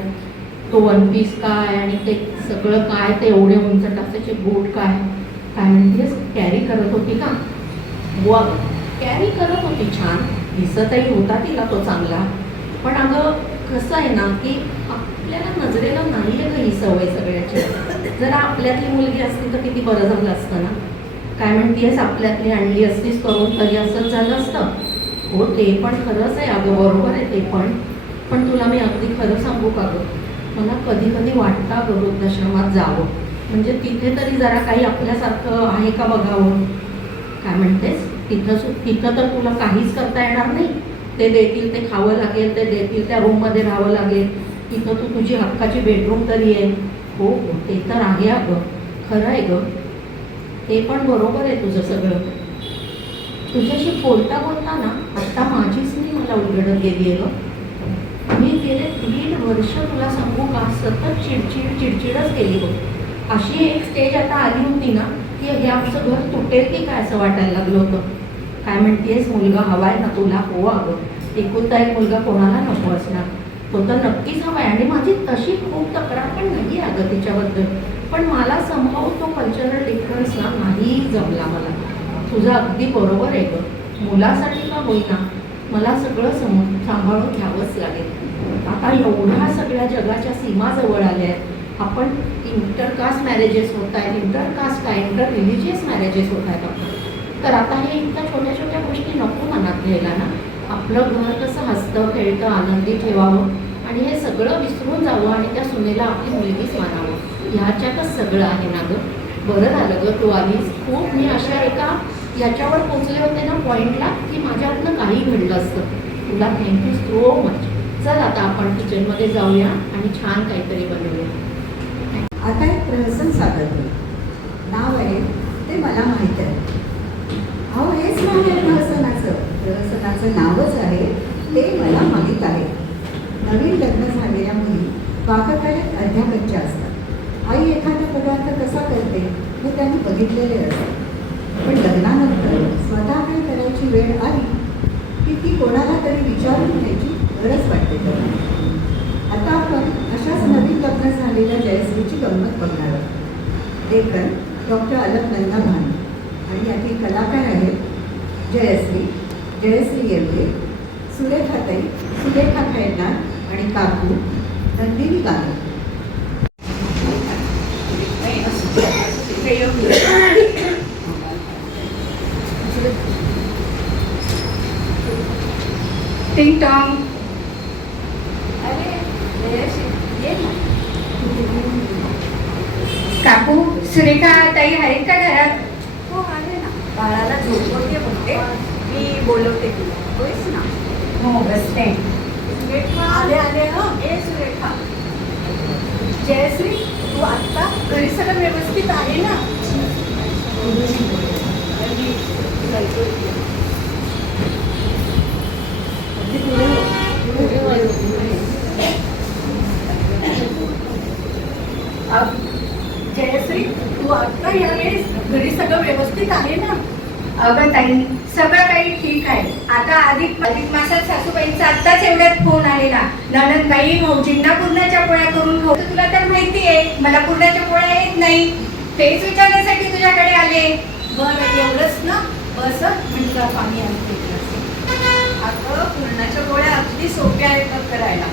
तो 1 पीस काय आणि ते सगळं काय, ते एवढे उंच टाचाचे बूट काय. काय म्हणतेस, कॅरी करत होती का? वा, कॅरी करत होती, छान दिसतही होता तिला तो चांगला. पण अगं कसं आहे ना की आपल्याला नजरेला नाही आहे का ही सवय सगळ्याची. जरा आपल्यातली मुलगी असती तर किती बरं झालं असतं ना. काय म्हणतेस, आपल्यातली आणली असतीस करून तरी असंच झालं असतं. हो ते पण खरंच आहे अगं, बरोबर आहे ते पण तुला मी अगदी खरं सांगू का गं, मला कधी कधी वाटतं अगं वृद्धाश्रमात जावं, म्हणजे तिथे तरी जरा काही आपल्यासारखं आहे का बघावं. काय म्हणतेस, तिथं तर तुला काहीच करता येणार नाही. ते देतील ते खावं लागेल, ते देतील त्या रूममध्ये राहावं लागेल. तिथं तू तुझी हक्काची बेडरूम तरी आहे. हो हो ते तर आहे अगं, खरं आहे गं, ते पण बरोबर आहे तुझं सगळं. तुझ्याशी बोलता बोलता ना आत्ता माझीच मी मला उलगडत गेली आहे गं. मी गेले 3 वर्ष तुला सांगू का, सतत चिडचिडच केली बघ. अशी एक स्टेज आता आली होती ना की हे आमचं घर तुटेल की काय असं वाटायला लागलं होतं. काय म्हणतेस, मुलगा हवा आहे ना तुला? हो अगं, एकुलता एक मुलगा कोणाला नको असणार, तो तर नक्कीच हवा आहे. आणि माझी तशी खूप तक्रार पण नाही आहे अगं तिच्याबद्दल, पण मला संभव तो कल्चरल डिफरन्स ना नाही जमला मला. तुझं अगदी बरोबर आहे गं, मुलासाठी का होईना मला सगळं सांभाळून घ्यावंच लागेल. आता एवढ्या सगळ्या जगाच्या सीमा जवळ आल्या आहेत. आपण इंटरकास्ट मॅरेजेस होत आहेत, इंटरकास्ट काय इंटर रिलिजियस मॅरेजेस होत आहेत आपण. तर आता हे इतक्या छोट्या छोट्या गोष्टी नको मनात घ्यायला ना. आपलं घर कसं हसतं खेळतं आनंदी ठेवावं आणि हे सगळं विसरून जावं आणि त्या सुनेला आपली मुलगीच मानावं, ह्याच्यातच सगळं आहे ना गं. बरं झालं गं तू आलीस. खूप मी अशा एका याच्यावर पोचले होते ना पॉईंटला की माझ्यातनं काही घडलं असतं. तुला थँक्यू सो मच. चल आता आपण किचनमध्ये जाऊया आणि छान काहीतरी बनवूया. आता एक प्रहसन सादर करू. नाव आहे ते ते मला माहीत आहे. अहो हेच नाव आहे प्रहसनाचं. प्रहसनाचं नावच आहे ते मला माहीत आहे. नवीन लग्न झालेल्या मुली पाककलेत अध्यापकच्या असतात. आई एखादा पदार्थ कसा करते हे त्यांनी बघितलेले असते. पण लग्नानंतर स्वतः काय करायची वेळ आली की ती कोणाला तरी विचारून घ्यायची गरज वाटते त्यांना. आता आपण अशाच नवीन लग्न झालेल्या जयश्रीची गंमत बघणार आहोत. लेखन डॉक्टर अलकनंदा भान आणि यातील कलाकार आहेत जयश्री येवले, सुरेखाताई, सुरेखा खैरनार आणि काकू नंदिनी गाणे. टिंग टॉंग. अरे ये ना. काकू सुरेखा ताई आहेत का घरात? हो आले ना. बाळाला झोपवते म्हणते. मी बोलवते तुला. होईस ना. हो बसते. सुरेखा आले आले हा. ए सुरेखा. जयश्री, तू आत्ता घरी सगळं व्यवस्थित आहे ना? जयश्री, तू आत्ता यावेळेस घरी सगळं व्यवस्थित आहे ना? अगं ताई सगळं काही ठीक आहे. आता अधिक मासात सासूबाईंचा आत्ताच एवढ्यात फोन आलेला. नणंदबाई भाऊजींना पुरणाच्या पोळ्या करून खाऊ. तुला तर माहिती आहे मला पुरणाच्या पोळ्या येत नाही. तेच विचारण्यासाठी तुझ्याकडे आले. बरं एवढंच ना? बस म्हटलं पाणी आणते. अगं पुरणाच्या पोळ्या अगदी सोप्या आहेत करायला.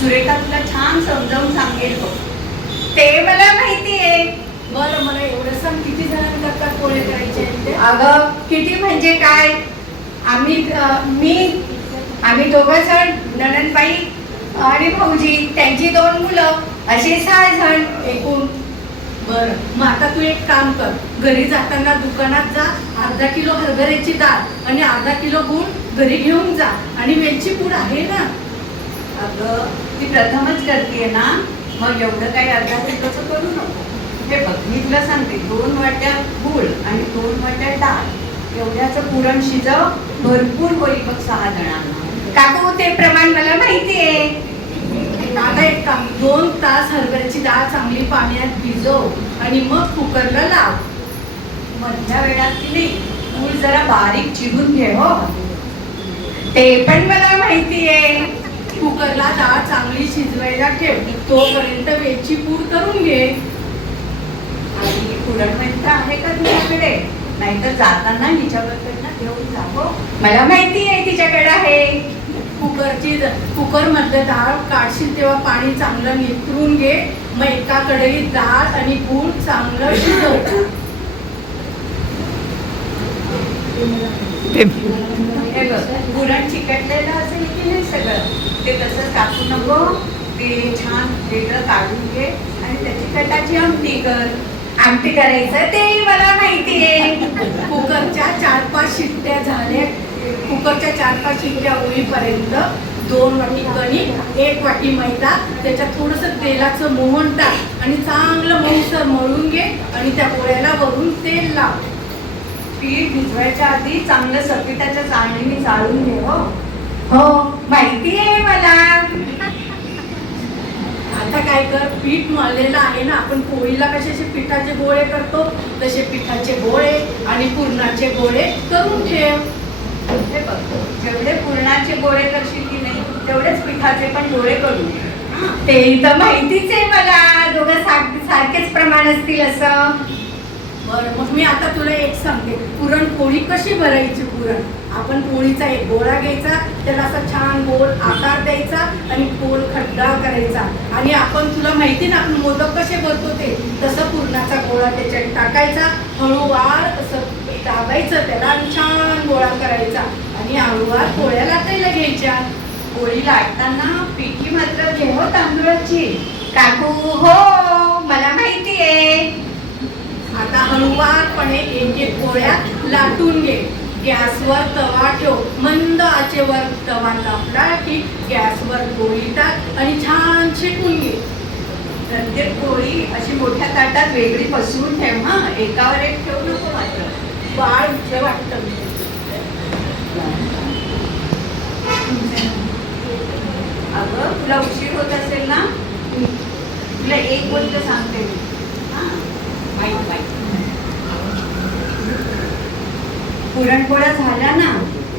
सुरेखा तुला छान समजावून सांगेल बघ. ते मला माहिती आहे. बरं मला एवढं सांग, किती जणांकरता पोळे करायचे आहेत ते? अगं किती म्हणजे काय, आम्ही दोघं जण, नणंदबाई आणि भाऊजी त्यांची 2 मुलं, असे 6 जण एकूण. बरं मग आता तू एक काम कर, घरी जाताना दुकानात जा, अर्धा किलो हरभऱ्याची डाळ आणि अर्धा किलो गूळ घरी घेऊन जा. आणि वेलची पूड आहे ना? अगं ती प्रथमच करते ना, मग एवढं काही अर्धा किलोचं करू नको. हे बघ मी तुला सांगते, 2 वाट्या गूळ आणि 2 वाट्या डाळ एवढ्याचं पुरण शिजव, भरपूर होईल बघ 6 जणांना. काकू ते प्रमाण मला माहिती आहे. आता एक काम, 2 तास हरभऱ्याची डाळ चांगली पाण्यात भिजव आणि मग कुकरला लाव. मधल्या वेळात की नाही गूळ जरा बारीक चिरून घे. हो ते पण मला माहिती आहे. कुकरला डाळ चांगली शिजवायला ठेव, तोपर्यंत वेलची पूड करून घे. आणि पुरणयंत्र आहे का तुझ्याकडे? नाहीतर जाताना हिच्याबद्दल घेऊन जा. हो मला माहिती आहे तिच्याकडे आहे. कुकर मधलं डाळ काढशील तेव्हा पाणी चांगलं निथरून घे. मग एका कढईत डाळ आणि गूळ चांगलं शिजव. हे बघ पुरण चिकटलेलं असेल की नाही सगळं, ते तसंच टाकू नको. ते छान वेगळं काढून घे आणि त्याची कटाची आमटी कर. आमटी करायचं ते मला माहिती आहे. कुकरच्या 4-5 शिट्ट्या झाल्या. कुकरच्या 4-5 शिट्ट्या होईपर्यंत 2 वाटी कणिक, 1 वाटी मैदा, त्याच्यात थोडंसं तेलाचं मोहन टाक आणि चांगलं मऊसर मळून घे आणि त्या पोळ्याला वरून तेल लाव. पीठ भिजवायच्या आधी चांगलं सपिताच्या चाळणीने चाळून घे. हो माहिती आहे मला. आता काय कर, पीठ मळलेलं आहे ना, आपण पोळीला कसे पिठाचे गोळे करतो तसे पिठाचे गोळे आणि पुरणाचे गोळे करून ठेव. हे बघ जेवढे पुरणाचे गोळे करशील की नाही तेवढेच पिठाचे पण गोळे करू. ते तर माहितीच आहे मला. दोघं सारखेच प्रमाण असतील असं. बरं मग मी आता तुला एक सांगते, पुरणपोळी कशी भरायची. पुरण आपण पोळीचा एक गोळा घ्यायचा, त्याला असा छान गोल आकार द्यायचा आणि गोल खड्डा करायचा. आणि आपण तुला माहिती ना आपण मोदक कसे भरतो ते, तसं पुरणाचा गोळा त्याच्यात टाकायचा, हळूवार असं दाबायचं त्याला आणि छान गोळा करायचा आणि हळूवार पोळ्या लाटायला घ्यायच्या. पोळी लाटताना पिठी मात्र घे हो तांदूळाची. काकू हो मला माहिती आहे. आता हळूवारपणे 1-1 पोळ्या लाटून घे. गॅसवर तवा ठेव, मंद आचेवर तवा तापला की गॅसवर पोळी टाक आणि छान शेकून घे. म्हणजे पोळी अशी मोठ्या ताटात वेगळी पसरून ठेव हा, एकावर एक ठेवू नको मात्र. बाळ उठलं वाटतं. अगं तुला उशीर होत असेल ना, तुला एक गोष्ट सांगते मी. हा, माहित माहित. पुरणपोळ्या झाल्या ना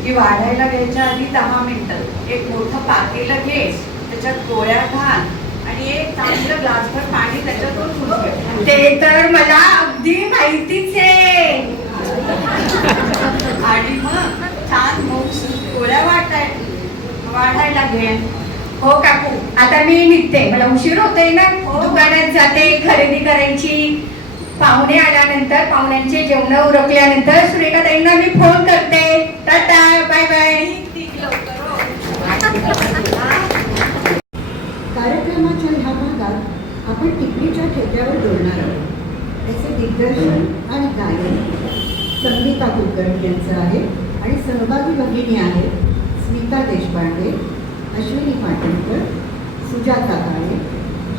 की वाढायला घ्यायच्या आधी 10 मिनिटं एक मोठं पातेलं घे, त्याच्यात पोळ्या घाल आणि एक चांगलं ग्लासभर पाणी त्याच्यातून सुरू. ते तर मला अगदी माहितीच आहे. आणि मग छान मग पोळ्या वाढायला घे. हो काकू, आता मी निघते, मला उशीर होतोय ना. दुकानात जाते खरेदी करायची. पाहुणे आल्यानंतर पाहुण्यांचे जेवण उरकल्यानंतर सुरेखाताईंना मी फोन करते. Tata, bye bye. कार्यक्रमाच्या ह्या भागात आपण टिपणीच्या ठेक्यावर बोलणार आहोत. त्याचे दिग्दर्शन आणि गायन संगीता कुलकर्णी यांचं आहे आणि सहभागी भगिनी आहेत स्मिता देशपांडे, अश्विनी पाटणकर, सुजाता काळे,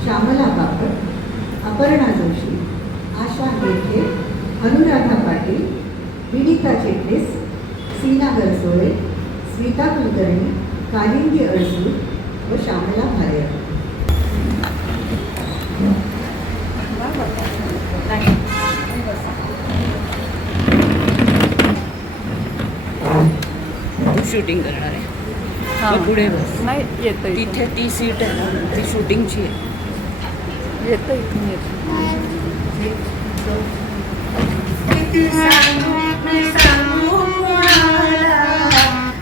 श्यामला बापट, अपर्णा जोशी, आशा हेठे, अनुराधा पाटील, विनीता चिटणीस, सीना गरसोळे, स्मिता कुलकर्णी, कालिंदी अडसूळ व श्यामला भारे. शूटिंग करणार आहे. मग पुढे बस. नाही येतं तिथे ती सीट आहे ना, ती शूटिंगची आहे. येतं इथून येतं. किती सांगू मी सांगू कोणाला,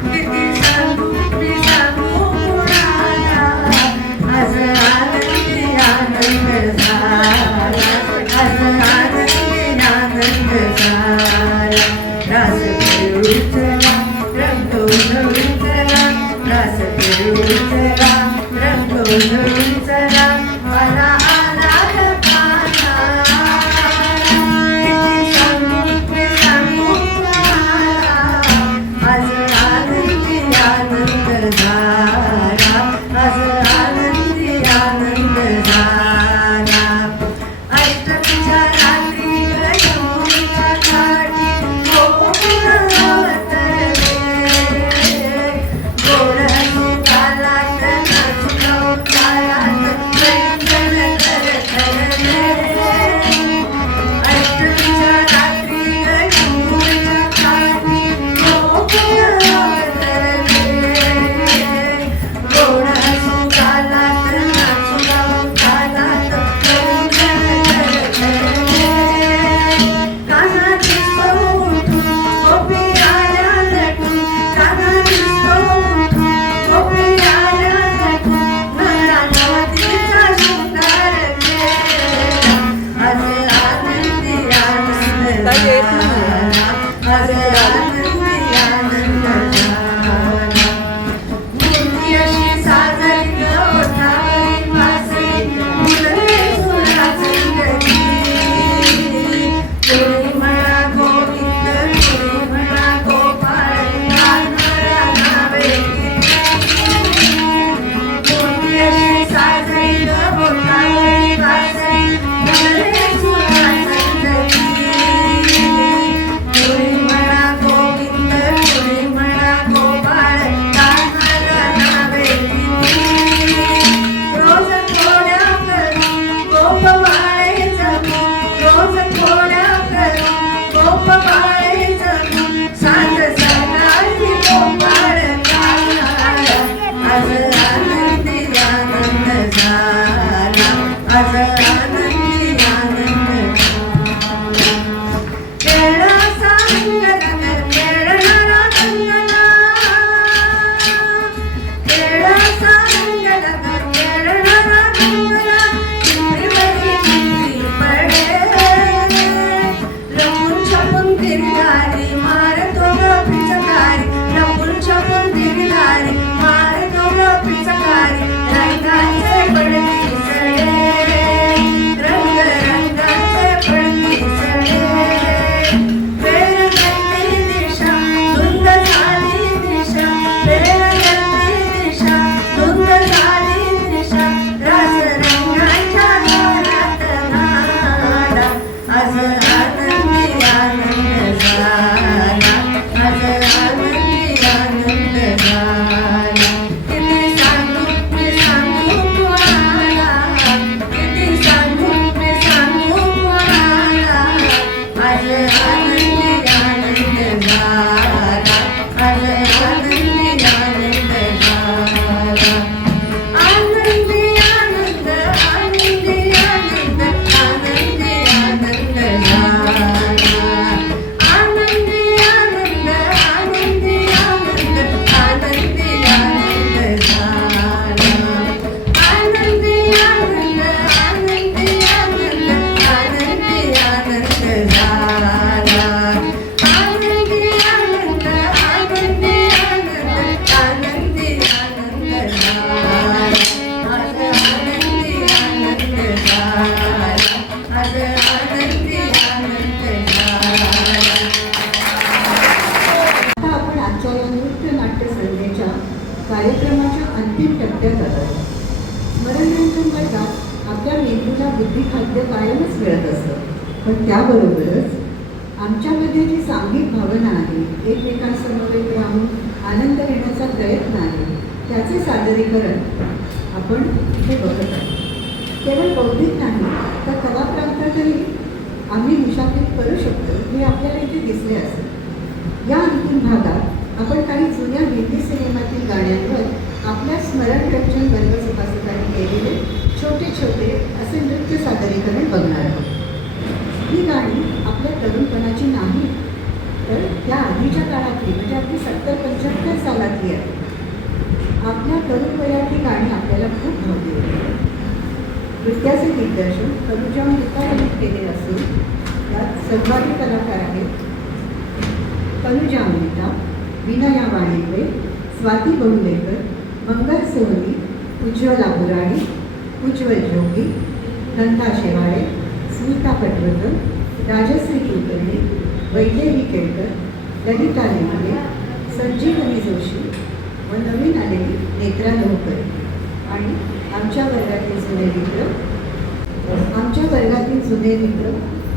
किती सांगू मी सांगू कोणाला. आज आनंदी आनंद झाला, आज आनंदी आनंद झाला. रास फिरू चला, रंग उधळून चला, रास फिरू चला, रंग उधळून चला. मला आला पाना. किती सांगू मी सांगू कोणाला. आज आनंदी आनंद झाला, आज आनंदी आनंद झाला. अष्टमीच्या रात्री यमुनेच्या काठी गोकुळ अवतरले. गोड हसू तालात नाचलो तालात, पैंजण बुद्धिखाद्य कायमच मिळत असतं, पण त्याबरोबरच आमच्यामध्ये जी सांघिक भावना आहे, एकमेकांसमवेत राहून आनंद घेण्याचा प्रयत्न आहे, त्याचे सादरीकरण आपण इथे बघत आहोत. केवळ बौद्धिक नाही तर कलाप्रांतातही आम्ही मुसाफिर करू शकतो हे आपल्याला इथे दिसले असेल. या अंतिम भागात आपण काही जुन्या हिंदी सिनेमातील गाण्यांवर आपल्या स्मरणरंजन वर्ग सभासदांनी केलेले छोटे छोटे असे नृत्य सादरीकरण बघणार आहोत. ही गाणी आपल्या तरुणपणाची नाही तर त्या आधीच्या काळातली, म्हणजे अगदी 70-75 सालातली आहे. आपल्या तरुण वयातली गाणी आपल्याला खूप भावली होती. नृत्याचे दिग्दर्शन तनुजा मुक्ता यांनी केले असून यात सहभागी कलाकार आहेत तनुजा मेहता, विनया वाणिज्य, स्वाती बहुलेकर, मंगल सोहनी, उज्ज्वला बुराडी, उज्ज्वल जोगी, नंदा शेवाळे, स्मिता पटवर्धन, राजश्री कुलकर्णी, वैदेही केळकर, ललिता लेंगे, संजीवनी जोशी व नवीन आलेली नेत्रा लोहकर आणि आमच्या वर्गातील जुने मित्र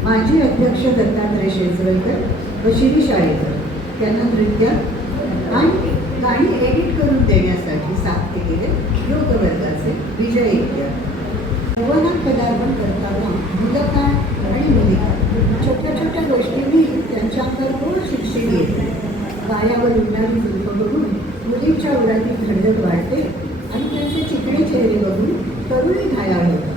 माजी अध्यक्ष दत्तात्रय शेजवळकर व शिरीष आळेकर त्यांना नृत्य आणि गाणी एडिट करून देण्यासाठी साथ केलेले योग वर्गाचे विजय इत्यादी. यौवनात पदार्पण करताना मुलका आणि मुलिका छोट्या छोट्या गोष्टींनी त्यांच्या अंगावर शिक्षण येते. गायावर उडणारी झुलपं बघून मुलींच्या उरातील धडधड वाढते आणि त्यांचे चिकणे चेहरे बघून तरुणी घायाळ होतात.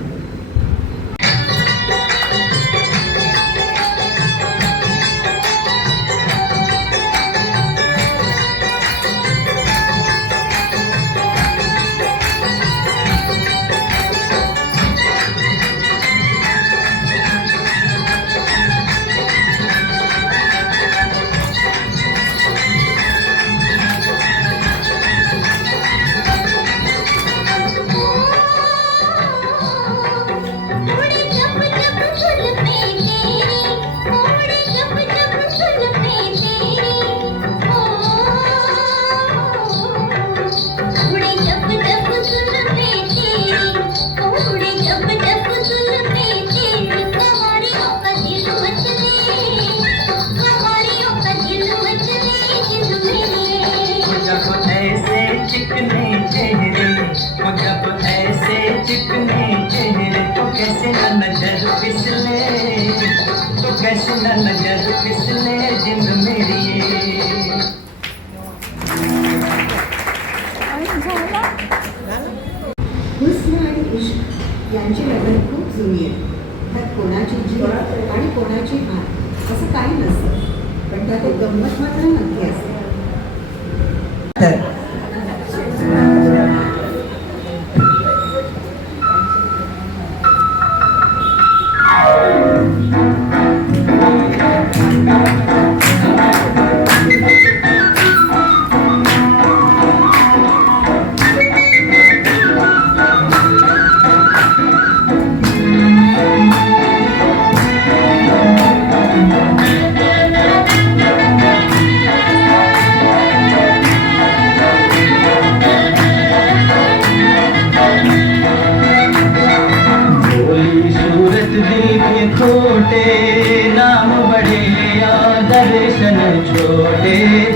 हुस्न आणि इश्क यांची लढत खूप जुनी आहे. त्यात कोणाची जीव आणि कोणाची हार असं काही नसतं, पण त्यात एक गंमत मात्र नक्की असते.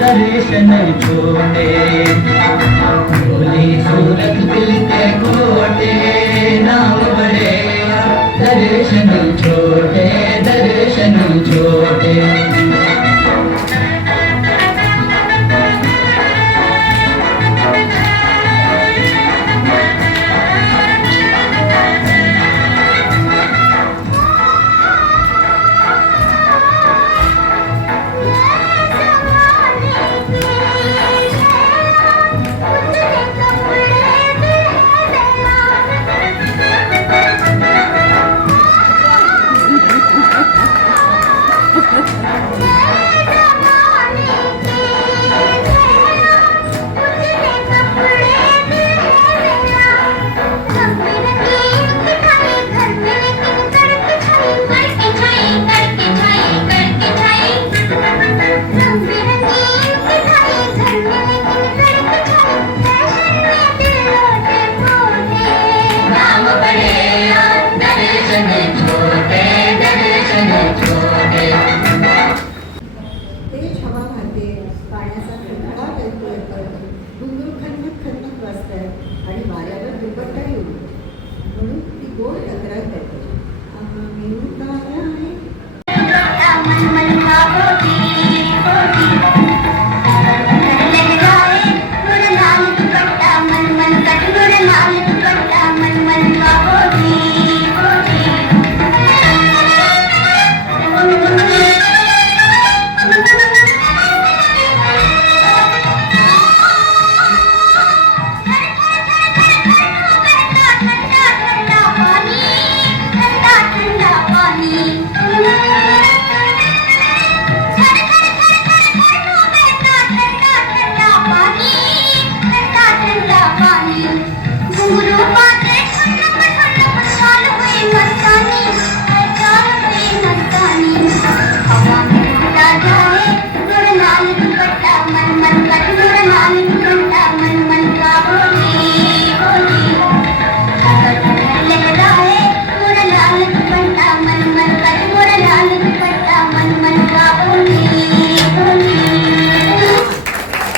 दर्शन छोटे भोली सूरत दिल के खोटे नाम बड़े दर्शन छोटे दर्शन छोटे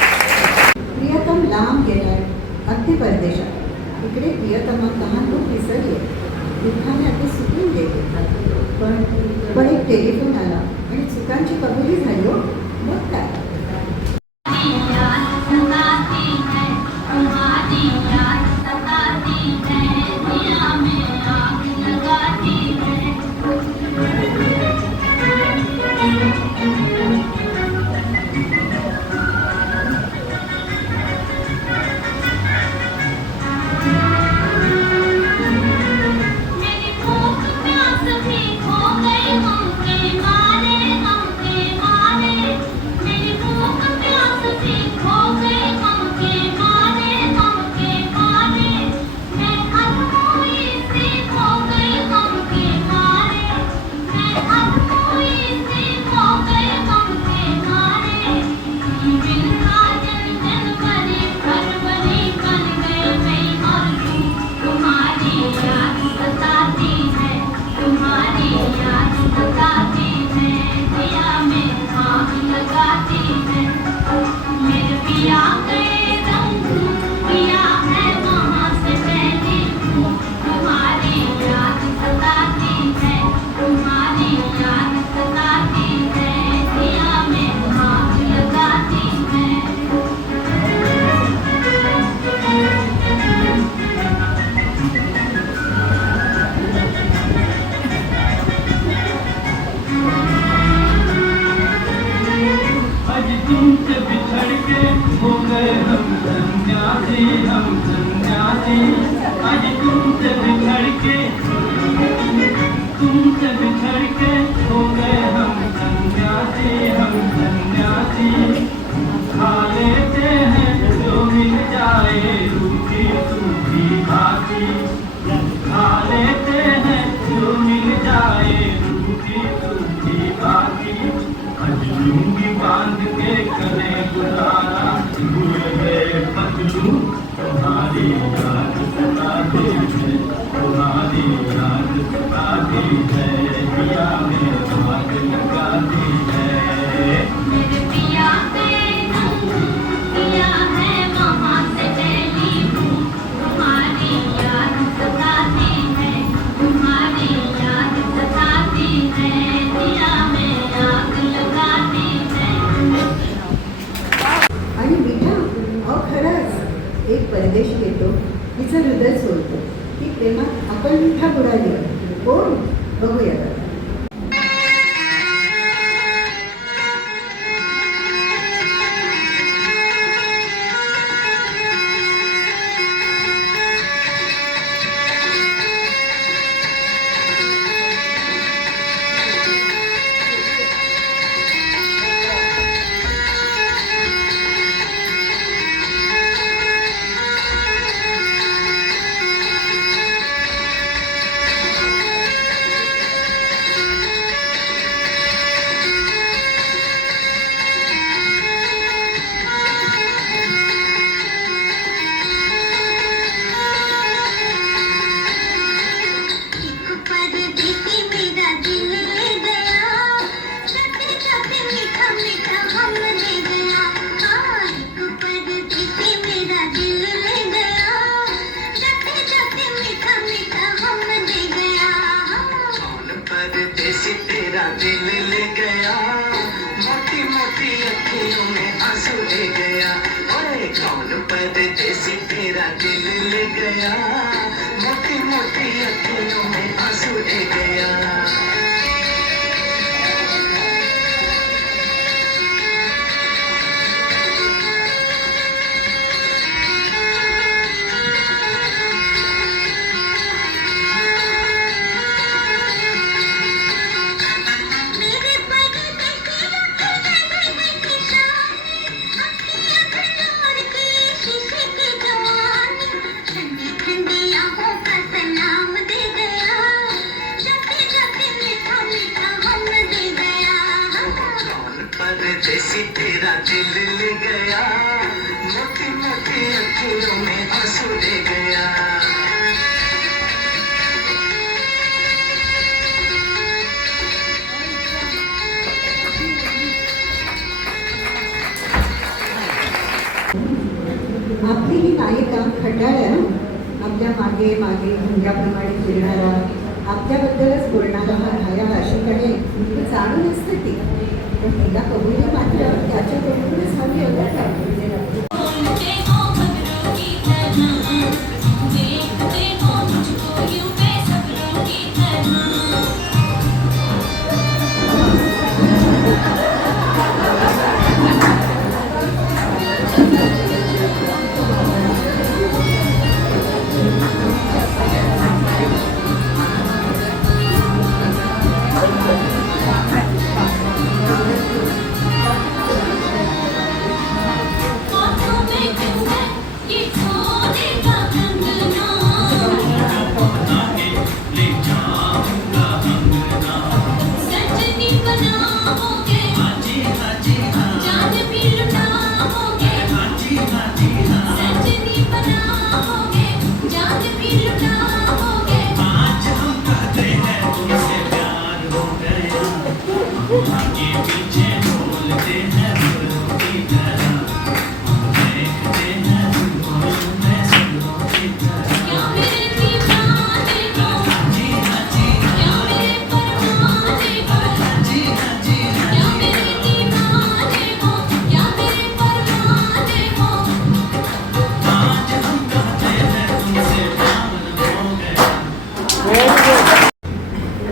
प्रियतम लांब गेलाय अगदी परदेशात. इकडे प्रियतमा तहान खूप विसरली. दुःखाने अगदी सुकून गेले. पण एक टेलिफोन आला आणि चुकांची कबुली झाली हो. मग काय. तुमसे बिछड़ के हो गए हम सन्यासी आज तुमसे बिछड़ के हो गए हम सन्यासी खा लेते हैं जो मिल जाए रूखी सूखी भाती खा लेते हैं जो मिल जाए रूखी सूखी भाती लूंगी बांध के गले गुजारा भूल गए पतलू तुम्हारी याद सताती है तुम्हारी याद सताती है पिया में आग लगाती है मेरे पिया पिया है वहाँ से टेलीफोन तुम्हारी याद सताती है तुम्हारी याद सताती है पिया में आग लगाती है. आणि मिठा अहो खरंच एक परदेशी येतो तिचं हृदय सोडतो की प्रेमात आपण मिठा बुडाली कोण बघूया. मागे मागे भुंग्याप्रमाणे फिरणारा, आपल्याबद्दलच बोलणारा हा ढाया आशिक आहे हे जाणून असते ती, पण तिला कबुली मात्र त्याच्या बरोबरच हवी होती.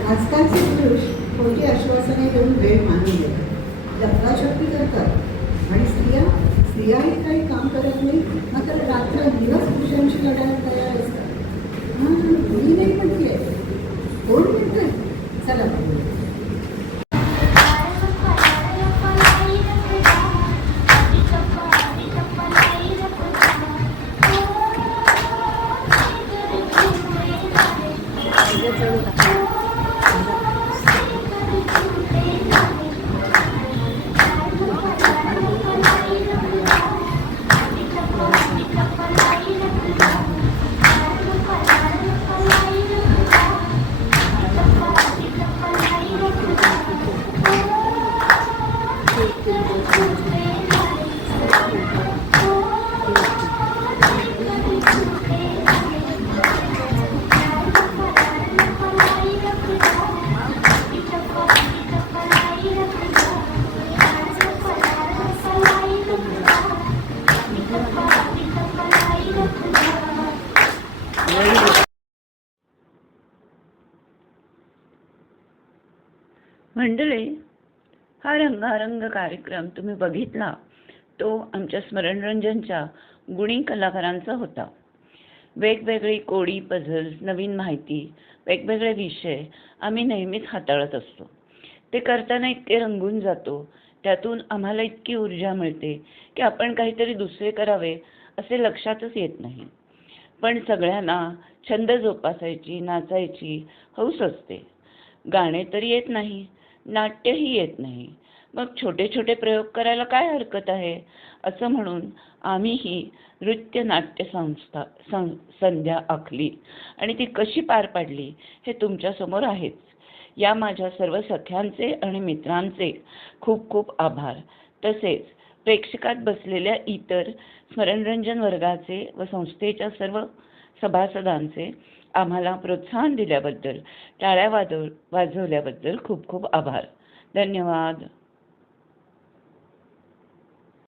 आजकालचे पुरुष खोटी आश्वासने देऊन वेळ मानून देतात, लफडाछपी करतात आणि स्त्रियाही काही काम करत नाही, मात्र रात्र दिवस पुरुषांशी लढायला तयार असतात. मी नाही म्हणते, कोण म्हणतंय? चला बघूया. मंडळी, हा रंगारंग कार्यक्रम तुम्ही बघितला तो आमच्या स्मरणरंजनच्या गुणी कलाकारांचा होता. वेगवेगळी कोडी, पझल्स, नवीन माहिती, वेगवेगळे विषय आम्ही नेहमीच हाताळत असतो. ते करताना इतके रंगून जातो, त्यातून आम्हाला इतकी ऊर्जा मिळते की आपण काहीतरी दुसरे करावे असे लक्षातच येत नाही. पण सगळ्यांना छंद जोपासायची, नाचायची हौस असते. गाणे तरी येत नाही, नाट्यही येत नाही, मग छोटे छोटे प्रयोग करायला काय हरकत आहे असं म्हणून आम्हीही नृत्य नाट्य संध्या आखली आणि ती कशी पार पाडली हे तुमच्यासमोर आहेच. या माझ्या सर्व सख्यांचे आणि मित्रांचे खूप खूप आभार. तसेच प्रेक्षकात बसलेल्या इतर स्मरणरंजन वर्गाचे व संस्थेच्या सर्व सभासदांचे आम्हाला प्रोत्साहन दिल्याबद्दल, टाळ्या वाजवल्याबद्दल खूप खूप आभार. धन्यवाद.